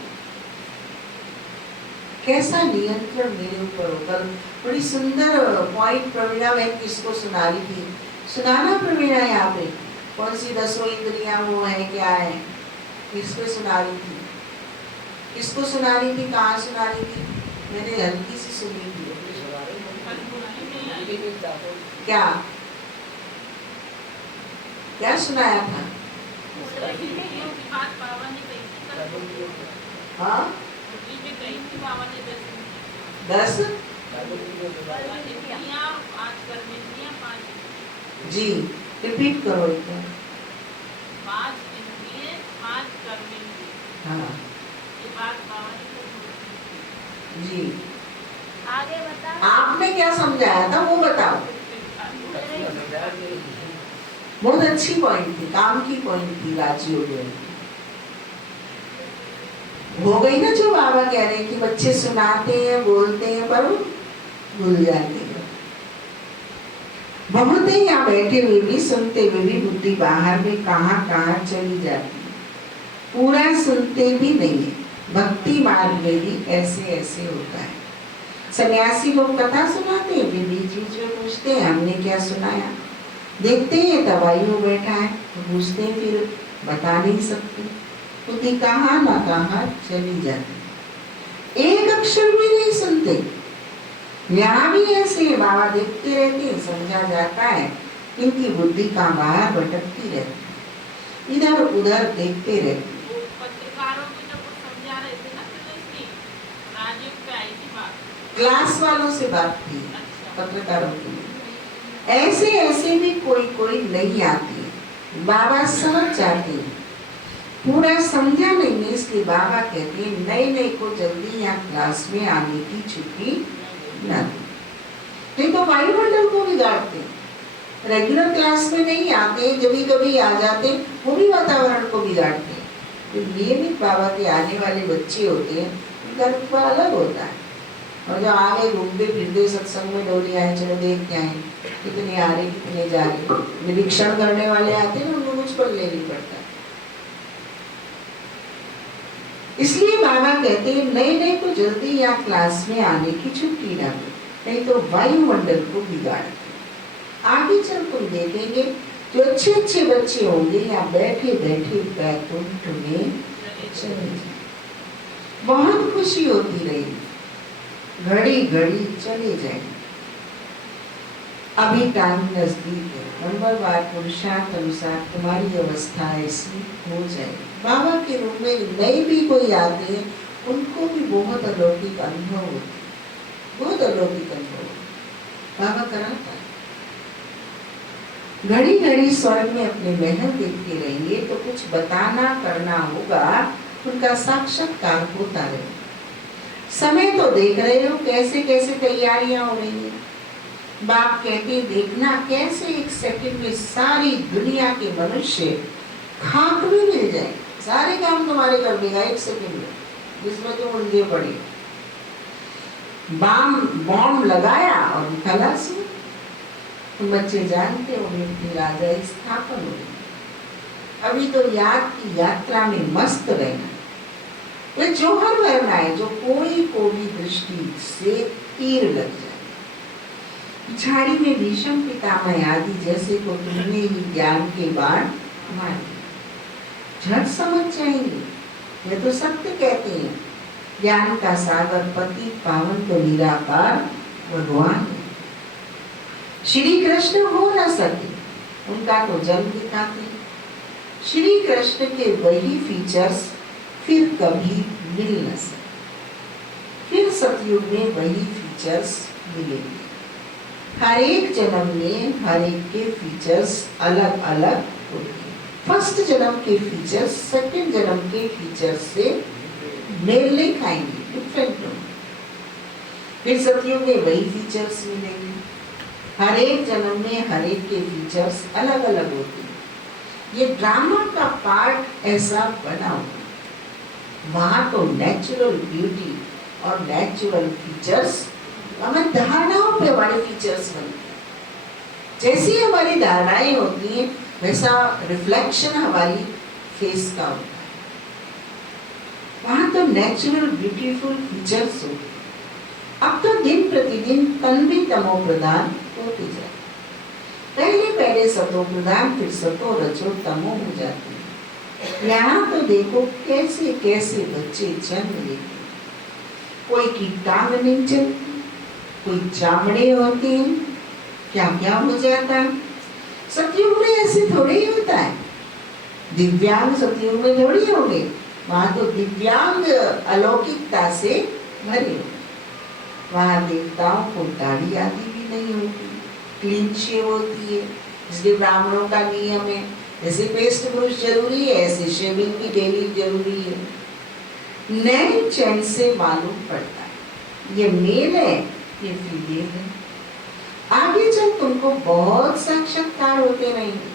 कैसा नियंत्रण मेरे ऊपर होकर। बड़ी सुंदर पॉइंट प्रवीणा बहन किसको सुना रही थी, सुनाना प्रवीणा यहाँ पे कौन सी 10 इंद्रियां वो है क्या है, किस पे सुना रही थी, किसको सुना रही थी, कहाँ सुना रही थी? मैंने हल्की सी सुनी थी। क्या क्या सुनाया था? हाँ 10 जी रिपीट करो एक बार। 5 इंद्रिय 5 कर्मेंद्रिय। हाँ ये बात बाबा ने जी। आगे बता। आपने क्या समझाया था वो बताओ। बहुत अच्छी पॉइंट थी, काम की पॉइंट थी राजी हो गई। हो गई ना जो बाबा कह रहे हैं कि बच्चे सुनाते हैं बोलते हैं पर भूल जाते हैं। बहुत ही यहाँ बैठे हुए भी सुनते हुए भी बुद्धि बाहर में कहाँ कहाँ चली जाती है, पूरा सुनते भी नहीं है। भक्ति मार्ग में भी ऐसे ऐसे होता है। सन्यासी लोग कथा सुनाते हैं, फिर बीच बीच में पूछते हैं हमने क्या सुनाया। देखते हैं दवाई में बैठा है तो पूछते हैं, फिर बता नहीं सकते। बुद्धि कहाँ ना कहाँ चली जाती, एक अक्षर भी नहीं सुनते। यहाँ भी ऐसे बाबा देखते रहते हैं, समझा जाता है इनकी बुद्धि कहाँ बाहर भटकती रहती, इधर उधर देखते रहते। पत्रकारों को जब वो समझा रहे थे ना तो इसकी राजीव पे आई थी बात, क्लास वालों से बात थी पत्रकारों की। ऐसे ऐसे भी कोई कोई नहीं आती, बाबा समझ जाते हैं, पूरा समझा नहीं है इसलिए बाबा कहते हैं नए नए को जल्दी यहाँ क्लास में आने की छुट्टी ना दो, नहीं तो वायुमंडल को बिगाड़ते हैं। रेगुलर क्लास में नहीं आते, कभी कभी आ जाते, वो भी वातावरण को बिगाड़ते हैं। तो नियमित बाबा के आने वाले बच्चे होते हैं, उनका रुतबा अलग होता है। और जब आगे घूमते फिरते सत्संग में डोली आए, चलो देख के आए कितने आ रहे कितने जा रहे, निरीक्षण करने वाले आते हैं, उनको कुछ पल्ले नहीं पड़ता। इसलिए बाबा कहते हैं नए नए को जल्दी या क्लास में आने की छुट्टी ना दो, नहीं तो वायुमंडल को बिगाड़ दो। आगे चल तुम देखेंगे जो अच्छे अच्छे बच्चे होंगे यहाँ बैठे बैठे बैकुंठ में चले जाए, बहुत खुशी होती रहेगी, घड़ी घड़ी चले जाएंगे। अभी टाइम नजदीक है, नंबर बार पुरुषार्थ अनुसार तुम्हारी अवस्था ऐसी हो जाएगी। बाबा के रूप में नए भी कोई आते हैं, उनको भी बहुत अलौकिक अनुभव होते हैं, बहुत अलौकिक अनुभव बाबा कराता है। घड़ी घड़ी स्वर्ग में अपने महल देखते रहेंगे तो कुछ बताना करना होगा, उनका साक्षात्कार होता रहे। समय तो देख रहे हो कैसे कैसे तैयारियां हो रही हैं। बाप कहते देखना कैसे एक सेकंड में सारी दुनिया के मनुष्य खाक में मिल जाए, सारे काम तुम्हारे कर देगा एक सेकंड में, जिसमें तुम उलझे पड़े। बॉम्ब लगाया और खलास हुए। तुम बच्चे जानते हो मेरी राजा स्थापन हो। अभी तो याद की यात्रा में मस्त रहना, वे जौहर भरना है जो कोई को भी दृष्टि से तीर लग जाए। झाड़ी में भीष्म पितामह आदि जैसे को तुमने ही ज्ञान के बाण मार झट समझ जाएंगे। ये तो सत्य कहते हैं, ज्ञान का सागर पति पावन तो निराकार भगवान है। श्री कृष्ण हो न सके, उनका तो जन्म दिखाते। श्री कृष्ण के वही फीचर्स फिर कभी मिल न सके, फिर सतयुग में वही फीचर्स मिलेंगे। हर एक जन्म में हर एक के फीचर्स अलग अलग होते हैं। फर्स्ट जन्म के फीचर्स सेकंड जन्म के फीचर्स से मेल नहीं खाएंगे, डिफरेंट होंगे। फिर सतयुग में वही फीचर्स मिलेंगे। हर एक जन्म में हर एक के फीचर्स अलग अलग होते हैं। ये ड्रामा का पार्ट ऐसा बना हुआ, वहां तो नेचुरल ब्यूटी और नेचुरल फीचर्स हमारी धारणाओं पे हमारे फीचर्स बनते हैं। जैसी हमारी धारणाएं होती हैं वैसा रिफ्लेक्शन हमारी फेस का होता है। वहां तो नेचुरल ब्यूटीफुल फीचर्स होते हैं। अब तो दिन प्रतिदिन तन भी तमो प्रदान होते जाए। पहले पहले सतो प्रदान फिर सतो रजो तमो हो जाते हैं। यहाँ तो देखो कैसे कैसे बच्चे जन्म लेते, कोई की टांग नहीं चलती, कोई चामड़े होते हैं, क्या क्या हो जाता है। सतयुग में ऐसे थोड़े ही होता है। दिव्यांग सतयुग में थोड़ी होंगे, वहां तो दिव्यांग अलौकिकता से भरे हो। वहां देवताओं को दाढ़ी आदि भी नहीं होती, क्लीन शेव होती है। इसलिए ब्राह्मणों का नियम है, जैसे पेस्ट ब्रश जरूरी है ऐसे शेविंग भी डेली जरूरी है। नए चैन से मालूम पड़ता है ये मेल है ये फीमेल है। आगे चल तुमको बहुत साक्षात्कार होते रहेंगे।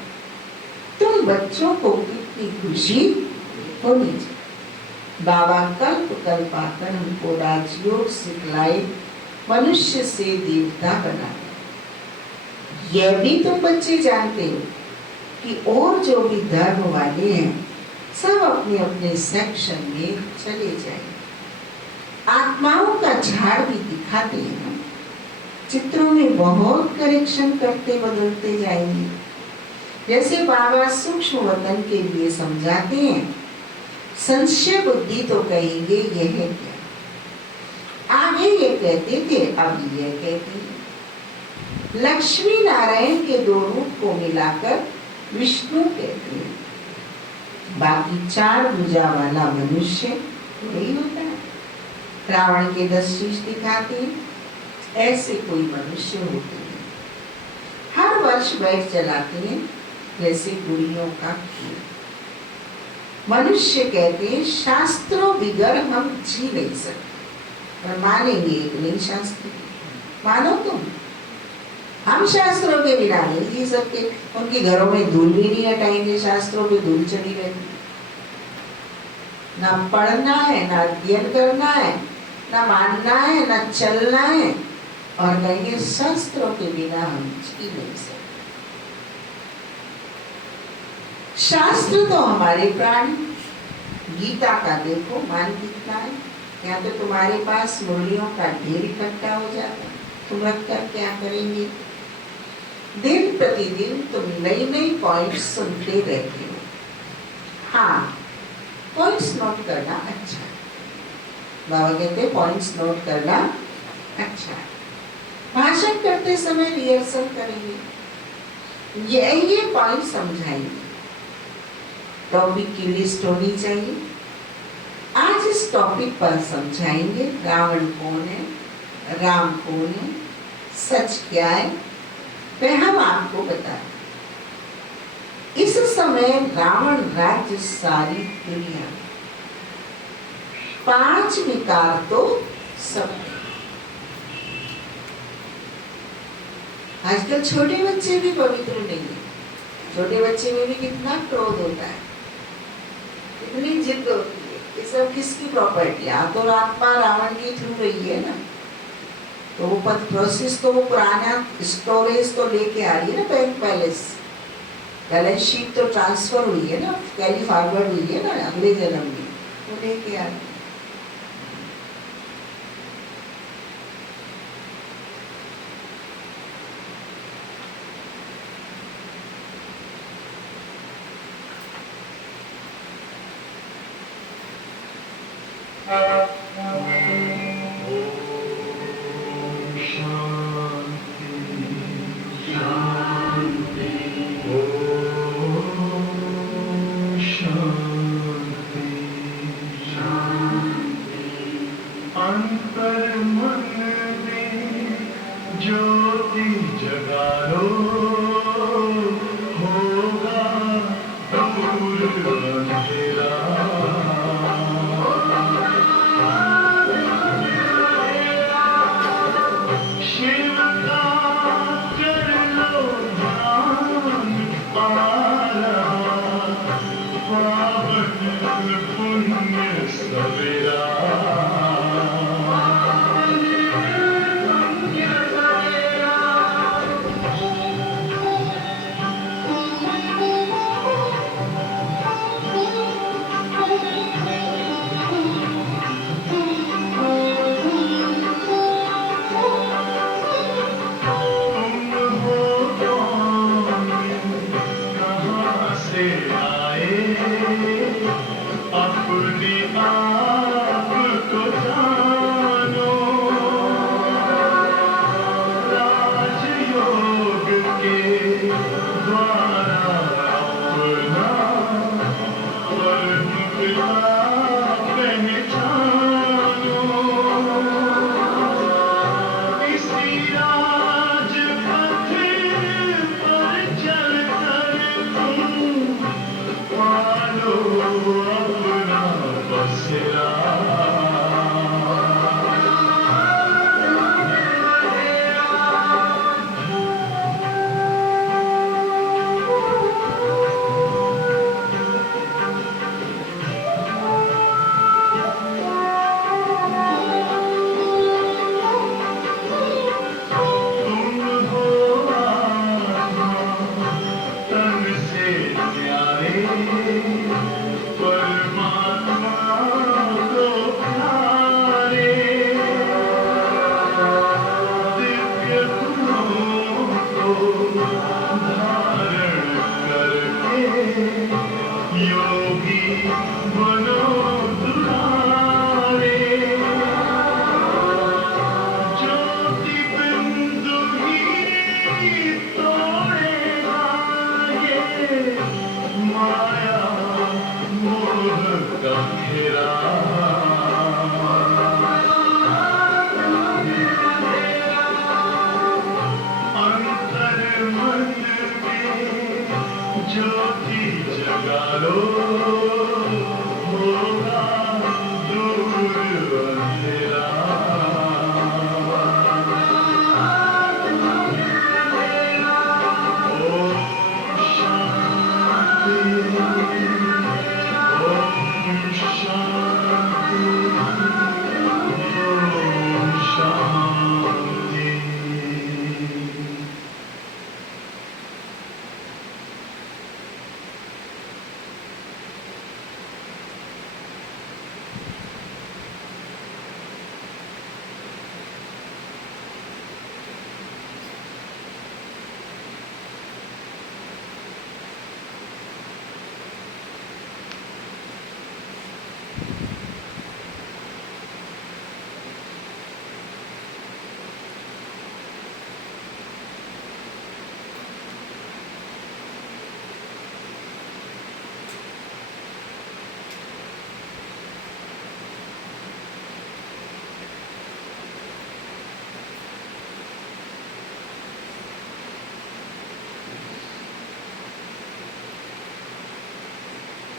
तुम बच्चों को कितनी खुशी होनी चाहिए। बाबा कल्प कल्प आकर हमको राजयोग सिखलाए, मनुष्य से देवता बना। यह भी तुम बच्चे जानते हो कि और जो भी धर्म वाले हैं सब अपने अपने सेक्शन में चले जाएंगे। आत्माओं का झाड़ भी दिखाते हैं, चित्रों में बहुत करेक्शन करते बदलते जाएंगे। जैसे बाबा सूक्ष्म वतन के लिए समझाते हैं, संशय बुद्धि तो कहेंगे यह है क्या, आगे ये कहते थे अब यह कहते हैं। लक्ष्मी नारायण के दो रूप को मिलाकर विष्णु कहते हैं। बाकी चार भुजा वाला मनुष्य वही होता है। रावण के 10 शीश दिखाते हैं, ऐसे कोई मनुष्य होते हैं। हर वर्ष बैठ जलाते हैं जैसे गुड़ियों का खेल। मनुष्य कहते हैं शास्त्रों बिगर हम जी नहीं सकते, और मानेंगे एक नहीं शास्त्र, मानो तुम। हम शास्त्रों के बिना नहीं जी सकते। उनके घरों में धूल भी नहीं हटाएंगे, शास्त्रों पे धूल चढ़ी रहती। ना पढ़ना है ना अध्ययन करना है, ना मानना है ना चलना है, और कहेंगे शस्त्रों के बिना हम जी नहीं सकते। शास्त्र तो हमारे प्राण, गीता का देखो मान कितना है, यहाँ तो तुम्हारे पास मुरलियों का ढेर इकट्ठा हो जाता, तुम रख कर क्या करेंगे? दिन प्रतिदिन तुम नई नई पॉइंट्स सुनते रहते हो। हाँ, पॉइंट्स नोट करना अच्छा है। बाबा कहते हैं पॉइंट्स नोट करना अच्छा है। भाषण करते समय रिहर्सल करेंगे, ये पॉइंट समझाएंगे। टॉपिक की लिस्ट होनी चाहिए। आज इस टॉपिक पर समझाएंगे रावण कौन है, राम कौन है, सच क्या है, वह हम आपको बताएं। इस समय रावण राज्य सारी दुनिया, 5 विकार तो सब। आजकल छोटे बच्चे भी पवित्र नहीं है। छोटे बच्चे में भी कितना क्रोध होता है, कितनी जिद होती है। ये सब किसकी प्रॉपर्टी है? तो आत्मा रावण की थ्रू रही है ना, तो वो प्रोसेस तो वो पुराना स्टोरेज तो लेके आ रही है ना, बैंक बैलेंस शीट तो ट्रांसफर हुई है ना, कैरी फॉरवर्ड हुई है ना अगले जन्म में, वो लेके आ रही है।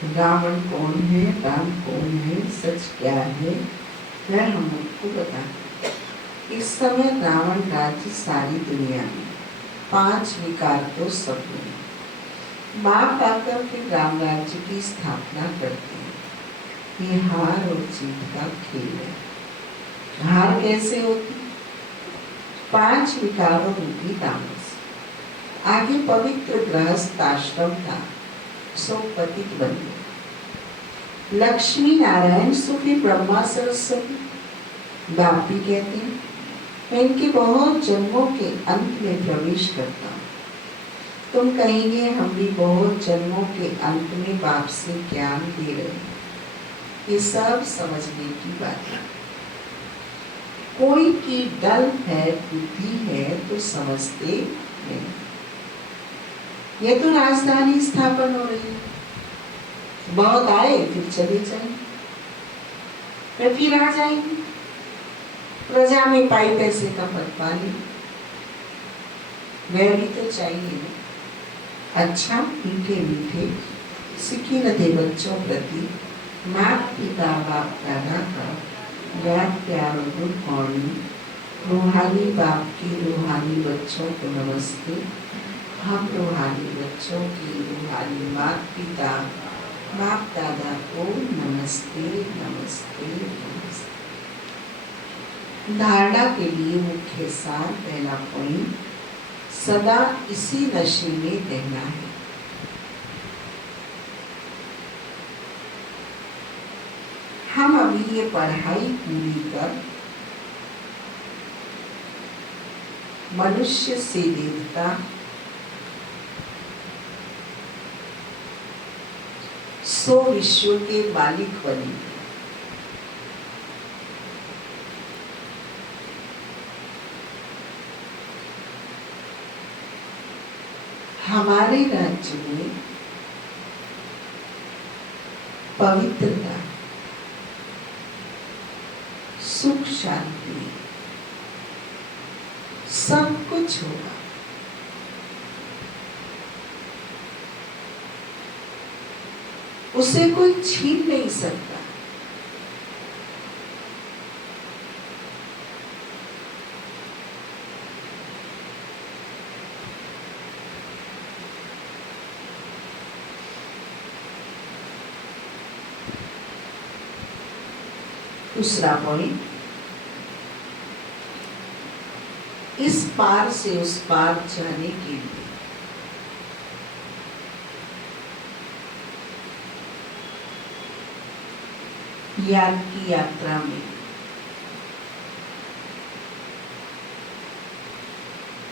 रावण कौन है, राम कौन है, सच क्या है, वह हम आपको बताएं। इस समय रावण राज्य सारी दुनिया में, 5 विकार तो सब में। बाप आकर के राम राज्य की स्थापना करते हैं। ये हार और जीत का खेल है। हार कैसे होती? 5 विकारों रूपी तामस। आगे पवित्र गृहस्थ आश्रम था, सो पतित बन गए। लक्ष्मी नारायण सुखी ब्रह्मा सरस्वती। बाप भी कहते हैं मैं इनके बहुत जन्मों के अंत में प्रवेश करता हूँ। तुम कहेंगे हम भी बहुत जन्मों के अंत में बाप से ज्ञान दे रहे हैं। ये सब समझने की बात है। कोई की दल है, बुद्धि है तो समझते नहीं। ये तो राजधानी स्थापन हो रही है, बहुत आए फिर चले जाए, फिर आ जाएंगे। प्रजा में पाई पैसे का पद पाली, वह भी तो चाहिए ना। अच्छा मीठे मीठे सीखी रहे बच्चों प्रति माता पिता बाप दादा का प्यार प्यार और गुड मॉर्निंग। रूहानी बाप की रूहानी बच्चों को नमस्ते। हम रूहानी बच्चों की रूहानी माता पिता बाप दादा को नमस्ते नमस्ते नमस्ते। धारणा के लिए मुख्य सार, पहला पॉइंट, सदा इसी नशे में रहना है। हम अभी ये पढ़ाई पूरी कर मनुष्य से देवता, सो विश्व के मालिक बने। हमारे राज्य में पवित्रता, सुख शांति सब कुछ होगा। उसे कोई छीन नहीं सकता। दूसरा पॉइंट, इस पार से उस पार जाने के लिए ज्ञान की यात्रा में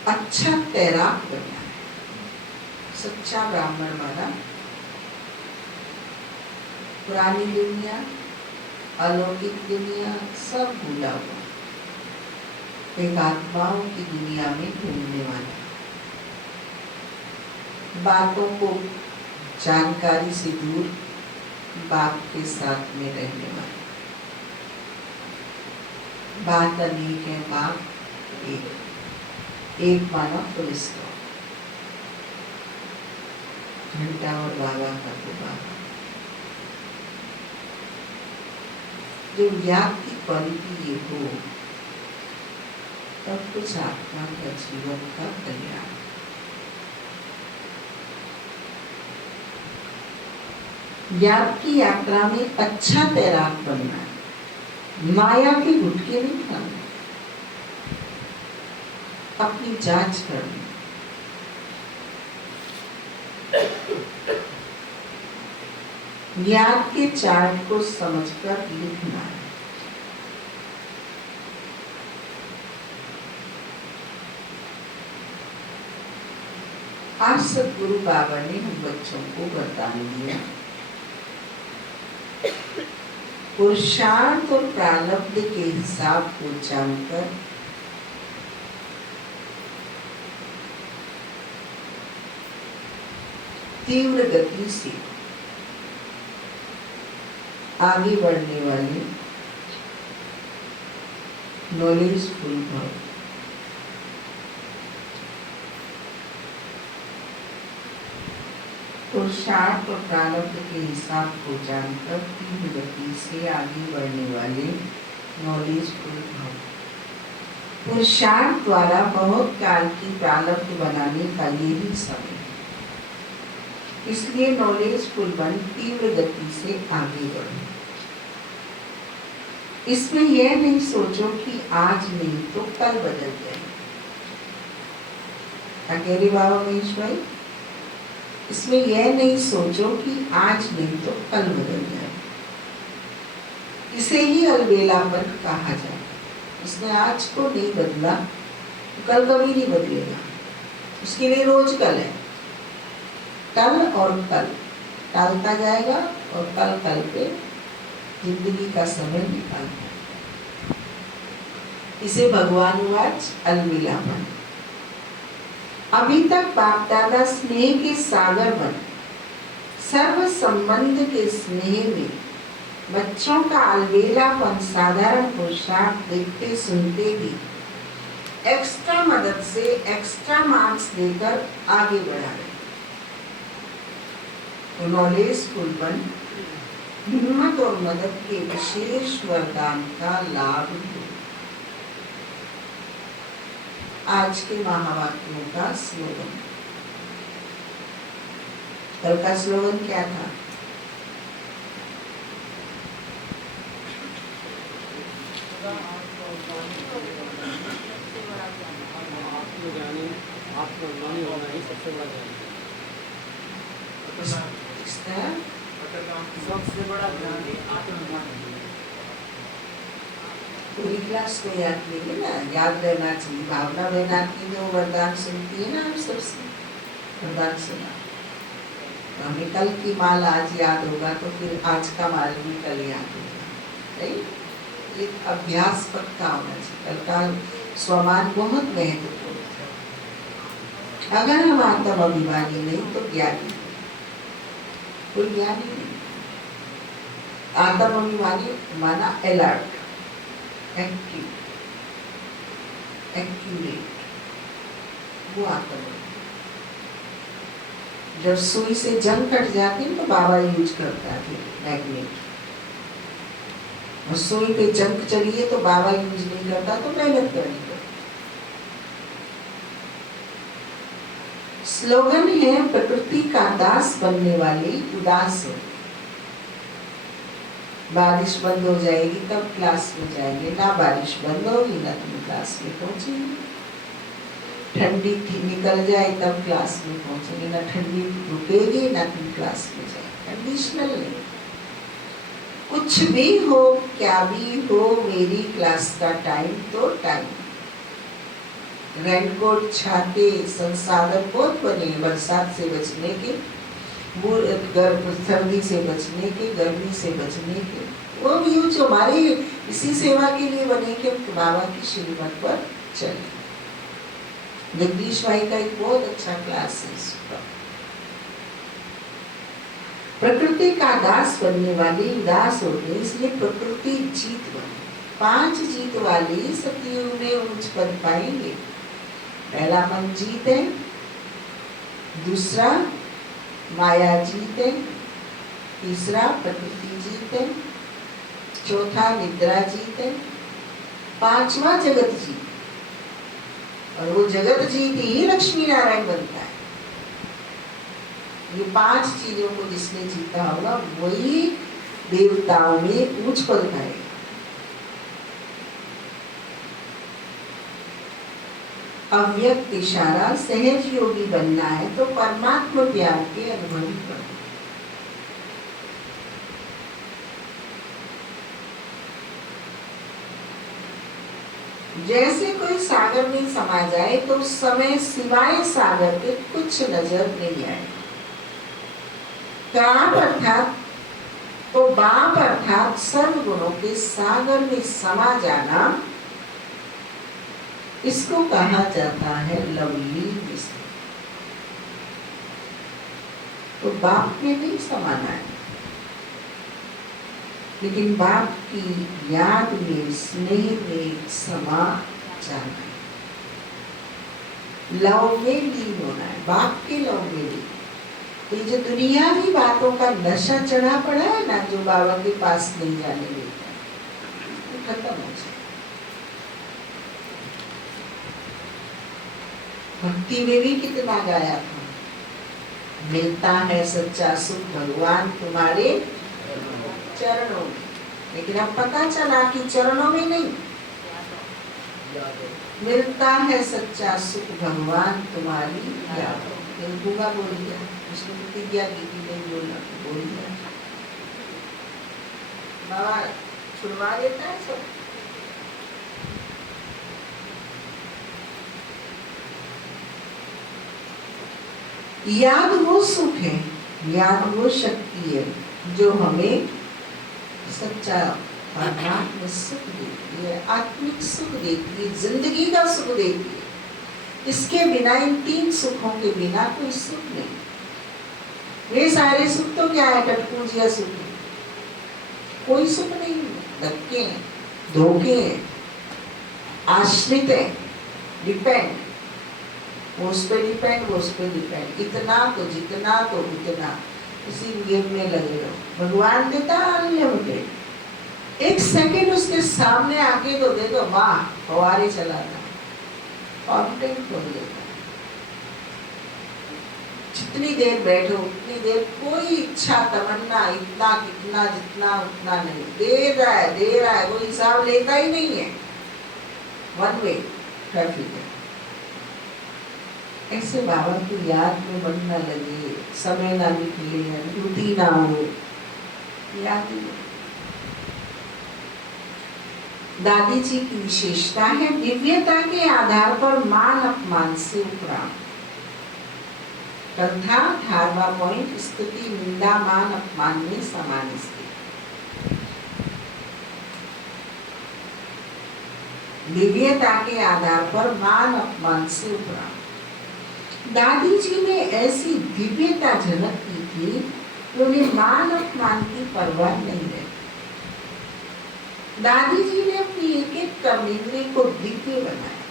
अच्छा तैराक बनना है। सच्चा ब्राह्मण वाला पुरानी दुनिया, अलौकिक दुनिया सब भूला हुआ, एक आत्माओं की दुनिया में घूमने वाला, बातों को जानकारी से दूर बाप के साथ में रहने वाला। बात अनेक है, बाप एक माना फुल स्टॉप। घंटा और बाबा का तो बाबा। जो याद की क्वालिटी ये हो, तब कुछ आत्मा का जीवन का कल्याण। याद की यात्रा में अच्छा तैराक बनना है, माया के गुटके नहीं खाना, अपनी जांच करनी। याद के चार्ट को समझकर लिखना है। आज सदगुरु बाबा ने हम बच्चों को वरदान दिया, पुरुषार्थ और प्रारब्ध के हिसाब को जानकर तीव्र गति से आगे बढ़ने वाले नॉलेजफुल भव। पुरुषार्थ और प्रारब्ध के हिसाब को जानकर तीव्र गति से आगे बढ़ने वाले नॉलेजफुल भव। पुरुषार्थ द्वारा बहुत काल की प्रारब्ध बनाने का यही समय है, इसलिए नॉलेजफुल बन तीव्र गति से आगे बढ़ो। इसमें यह नहीं सोचो कि आज नहीं तो कल बदल जाए। क्या कह रही बाबा महेश भाई? इसमें यह नहीं सोचो कि आज नहीं तो कल बदल जाए। इसे ही अलबेलापन कहा जाए। उसने आज को नहीं बदला तो कल कभी नहीं बदलेगा। उसके लिए रोज कल है। कल और कल टालता जाएगा और कल कल पे जिंदगी का समय निकालता है। इसे भगवान वाच अलबेलापन। अभी तक बाप दादा स्नेह के सागर बन सर्व संबंध के स्नेह में बच्चों का अलबेलापन साधारण पुरुषार्थ देखते सुनते भी एक्स्ट्रा मदद से एक्स्ट्रा मार्क्स देकर आगे बढ़ा रहे। तो नॉलेजफुल बन हिम्मत और मदद के विशेष वरदान का लाभ लो। आज के महावाक्यों का स्लोगन। कल का स्लोगन क्या था? आत्मज्ञानी होना ही सबसे बड़ा ज्ञान है। सबसे बड़ा ज्ञान ही आत्मज्ञान है। पूरी क्लास को याद कीजिए ना, याद रहना चाहिए। भावना बहना की जो वरदान सुनती है ना, हम सबसे वरदान सुना तो हमें कल की माल आज याद होगा तो फिर आज का माल भी कल याद होगा। राइट? एक अभ्यास पक्का होना चाहिए। कल का स्वमान बहुत महत्वपूर्ण है। अगर हम आत्म अभिमानी नहीं तो ज्ञानी, कोई ज्ञानी नहीं। आत्म अभिमानी माना अलर्ट, एक्टिव, एक्यूरेट, वो आत्म। जब सुई से जंग कट जाती है तो बाबा यूज करता है मैग्नेट, और सुई पे जंग चली है तो बाबा यूज नहीं करता तो मेहनत करनी पड़ती। स्लोगन है प्रकृति का दास बनने वाली उदास हो। बारिश बंद हो जाएगी तब क्लास में जाएंगे, ना बारिश बंद होगी ना तुम क्लास में पहुंचेंगे। ठंडी निकल जाए तब क्लास में पहुंचेंगे, ना ठंडी रुकेगी ना तुम क्लास में जाएंगे। कंडीशनल नहीं। कुछ भी हो क्या भी हो, मेरी क्लास का टाइम तो टाइम। रेनकोट छाते संसाधन बहुत बने, बरसात से बचने के, सर्दी से बचने के, गर्मी से बचने के। वो भी जो हमारे इसी सेवा के लिए बने कि बाबा की श्रीमत पर चले। जगदीश भाई का एक बहुत अच्छा क्लास है इसका। प्रकृति का दास बनने वाली उदास होते, इसलिए प्रकृति जीत बने। 5 जीत वाली सतयुग में उच्च पद पाएंगे। पहला मन जीत है, दूसरा माया जीत है, तीसरा प्रकृति जीत है, चौथा निद्रा जीत है, 5वां जगत जीत। और वो जगत जीत ही लक्ष्मी नारायण बनता है। ये 5 चीजों को जिसने जीता होगा वही देवताओं में उच्च पद पाएगा। अव्यक्त इशारा, सहज योगी बनना है तो परमात्मा प्यार के अनुभवी बनो। जैसे कोई सागर में समा जाए तो उस समय सिवाय सागर के कुछ नजर नहीं आए। काप अर्थात तो बाप अर्थात सर्व गुणों के सागर में समा जाना, इसको कहा जाता है लवली विस्तार। तो बाप में नहीं समाना है, लेकिन बाप की याद में स्नेह में समा जाना है। लव में लीन होना है, बाप के लव में लीन। तो ये जो दुनियावी बातों का नशा चढ़ा पड़ा है ना, जो बाबा के पास नहीं जाने देता, वो खत्म हो जाए। भक्ति में भी कितना गाया था, मिलता है सच्चा सुख भगवान तुम्हारे चरणों में। लेकिन अब पता चला कि चरणों में नहीं, मिलता है सच्चा सुख भगवान तुम्हारी याद। गूंगा बोल दिया, उसने प्रतिज्ञा की थी नहीं बोलना, बोल दिया। बाबा छुड़वा देता है सब। याद वो सुख है, याद वो शक्ति है जो हमें सच्चा परमात्मा सुख देती है, आत्मिक सुख देती है, जिंदगी का सुख देती है। इसके बिना, इन 3 सुखों के बिना कोई सुख नहीं। वे सारे सुख तो क्या है, कटपूजिया सुख है, कोई सुख नहीं है। धक्के हैं, धोखे हैं, आश्रित है, डिपेंड, वो उस पर डिपेंड, वो उस पर डिपेंड, इतना तो जितना तो उतना, उसी गेम में लगे रहो। भगवान देता अनलिमिटेड, 1 सेकंड उसके सामने आके तो दे दो, वाह फवारे चलाता, कॉन्फिडेंट खोल देता। जितनी देर बैठो उतनी देर कोई इच्छा तमन्ना इतना कितना जितना उतना नहीं, दे रहा है, वो हिसाब लेता ही नहीं है, 1 वे ट्रैफिक है। ऐसे बाबा की याद में बनना लगे, समय ना निकले, अनुभूति ना हो, याद ही नहीं। दादी जी की विशेषता है दिव्यता के आधार पर मान अपमान से उपराम। कंथा 18वां पॉइंट, स्तुति निंदा मान अपमान में समान स्थिति। दिव्यता के आधार पर मान अपमान से उपराम। दादी जी ने ऐसी दिव्यता झलकती थी कि उन्हें मान अपमान की परवाह नहीं है। दादी जी ने अपनी एक कर्मेंद्रिय को दिव्य बनाया।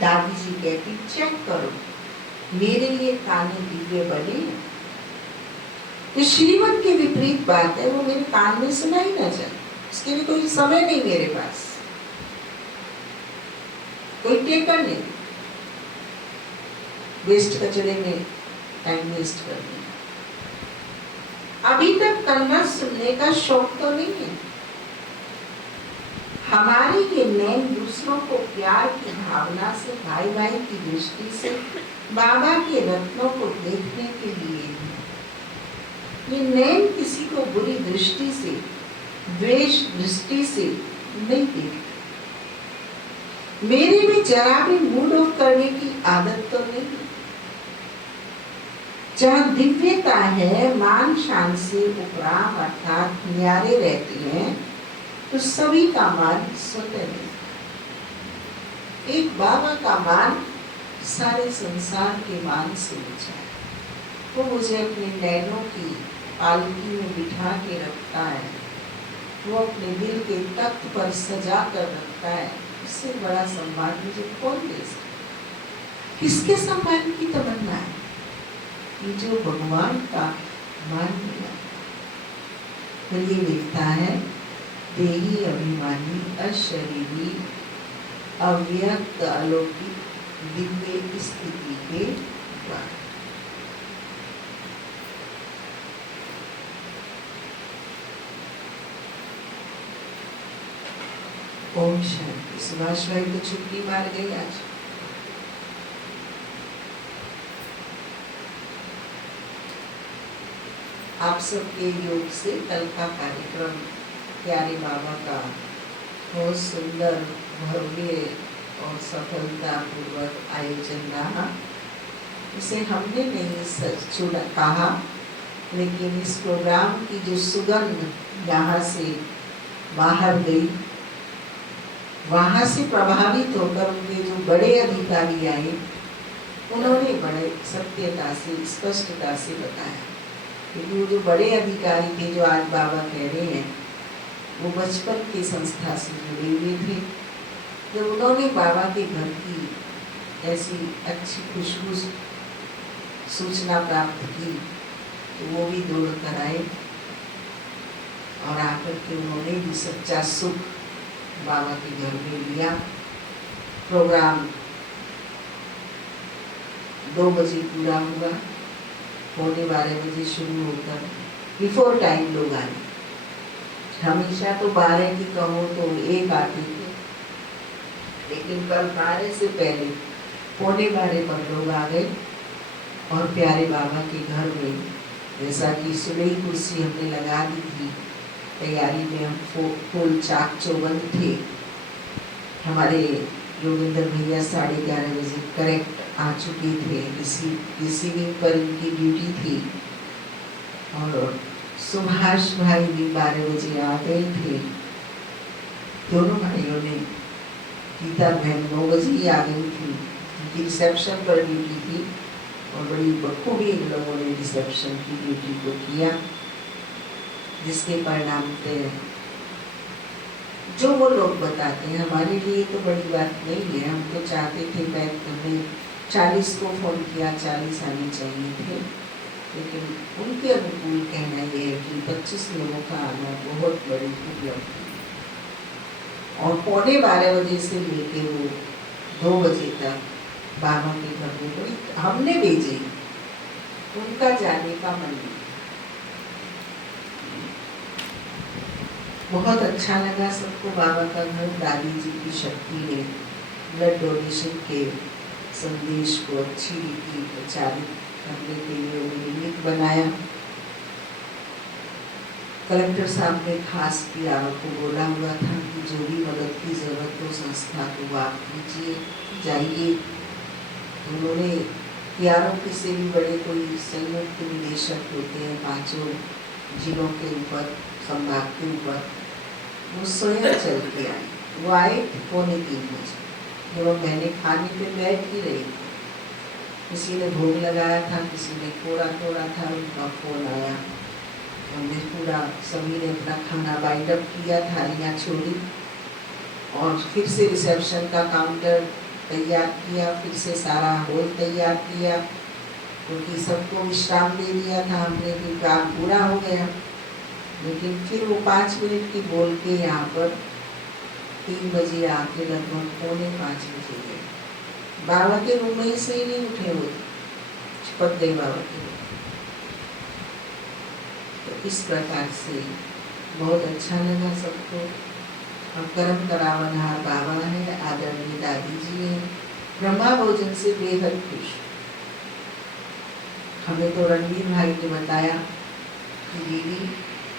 दादी जी कहती, चेक करो मेरे लिए काने दिव्य बने हैं। तो श्रीमत के विपरीत बात है, वो मेरे कान में सुनाई ना जाए, उसके लिए कोई समय नहीं मेरे पास, कोई टेकर नहीं, वेस्ट कचड़े में टाइम वेस्ट कर दिया। अभी तक कन्नड़ सुनने का शौक तो नहीं है। हमारे ये नैन दूसरों को प्यार की भावना से, भाई भाई की दृष्टि से बाबा के रत्नों को देखने के लिए है। ये नैन किसी को बुरी दृष्टि से, द्वेष दृष्टि से नहीं देखते। मेरे में जरा भी मूड ऑफ करने की आदत तो नहीं है। जहाँ दिव्यता है, मान शान से उपराम अर्थात न्यारे रहती हैं, तो सभी का मान स्वतः है। एक बाबा का मान सारे संसार के मान से ऊंचा है। वो मुझे अपने नैनों की पालकी में बिठा के रखता है, वो अपने दिल के तख्त पर सजा कर रखता है। इससे बड़ा सम्मान मुझे कौन दे सकता? किसके सम्मान की तमन्ना है? जो भगवान का मान मिला, तो ये लिखता है, देही अभिमानी अशरीरी अव्यक्त अलौकिक दिव्य स्थिति के द्वारा। ओम शांति। सुभाष भाई तो छुट्टी मार गई आज। आप सबके योग से कल का कार्यक्रम प्यारे बाबा का बहुत सुंदर, भव्य और सफलता पूर्वक आयोजन रहा। इसे हमने नहीं कहा, लेकिन इस प्रोग्राम की जो सुगंध यहाँ से बाहर गई, वहाँ से प्रभावित होकर उनके जो बड़े अधिकारी आए, उन्होंने बड़े सत्यता से, स्पष्टता से बताया। क्योंकि वो जो बड़े अधिकारी थे जो आज बाबा कह रहे हैं, वो बचपन की संस्था से जुड़े हुए थे। जब उन्होंने बाबा के घर की ऐसी अच्छी खुशबू सूचना प्राप्त की तो वो भी दौड़ कर आए और आकर के उन्होंने भी सच्चा सुख बाबा के घर में लिया। प्रोग्राम 2 बजे पूरा हुआ, 11:15 बजे शुरू होकर बिफोर टाइम लोग आए। हमेशा तो 12 की कहो तो 1 आते थे, लेकिन कल 12 से पहले 11:15 पर लोग आ गए और प्यारे बाबा के घर में जैसा कि सुनई कुर्सी हमने लगा दी थी, तैयारी में हम फूल चाक चौबंद थे। हमारे योगेंद्र भैया 11:30 बजे करेक्ट आ चुके थे, रिसीविंग पर इनकी ड्यूटी थी और सुभाष भाई भी 12 बजे आ गए थे। दोनों भाइयों ने, गीता बहन 9 बजे ही आ गई थी, उनकी रिसेप्शन पर ड्यूटी थी और बड़ी बखूबी इन लोगों ने रिसेप्शन की ड्यूटी को किया, जिसके परिणाम थे जो वो लोग बताते हैं। हमारे लिए तो बड़ी बात नहीं है, हम तो चाहते थे, मैं हमने 40 को फोन किया, 40 आने चाहिए थे, लेकिन उनके अनुकूल कहना यह है कि 25 लोगों का आना बहुत बड़ी उपलब्धि और 11:15 बजे से लेके वो 2 बजे तक बाबा के घर में बड़ी हमने भेजे, उनका जाने का मन नहीं। बहुत अच्छा लगा सबको बाबा का घर। दादी जी की शक्ति ने ब्लड डोनेशन के संदेश को अच्छी रीति प्रचारित करने के लिए उन्हें निमित्त बनाया। कलेक्टर साहब ने खास पीआरओ को बोला हुआ था कि जो भी मदद की जरूरत हो संस्था को आप कीजिए, जाइए। उन्होंने पीआरओ के से भी बड़े कोई संयुक्त निदेशक होते हैं 5 जिलों के ऊपर, संभाग के ऊपर, वो स्वयं चल के आए। वो आए 2:45 बजे, जब मैंने खाने पे बैठ ही रही थी, किसी ने भोग लगाया था, किसी ने कोड़ा तोड़ा था, उनका फोन आया। हमने पूरा सभी ने अपना खाना बाइंड अप किया, थालियाँ छोड़ी और फिर से रिसेप्शन का काउंटर तैयार किया, फिर से सारा हॉल तैयार किया, क्योंकि सबको विश्राम दे दिया था हमने, फिर काम पूरा हो गया। लेकिन फिर वो 5 मिनट की बोल के यहाँ पर 3 बजे आके लगभग 4:45 बजे गए। बाबा के रूम में से ही नहीं उठे, वो चिपक गए बाबा के रूम। तो इस प्रकार से बहुत अच्छा लगा सबको। और कर्म करावनहार बाबा है, आदरणीय दादी जी हैं, ब्रह्मा भोजन से बेहद खुश। हमें तो रणवीर भाई ने बताया कि दीदी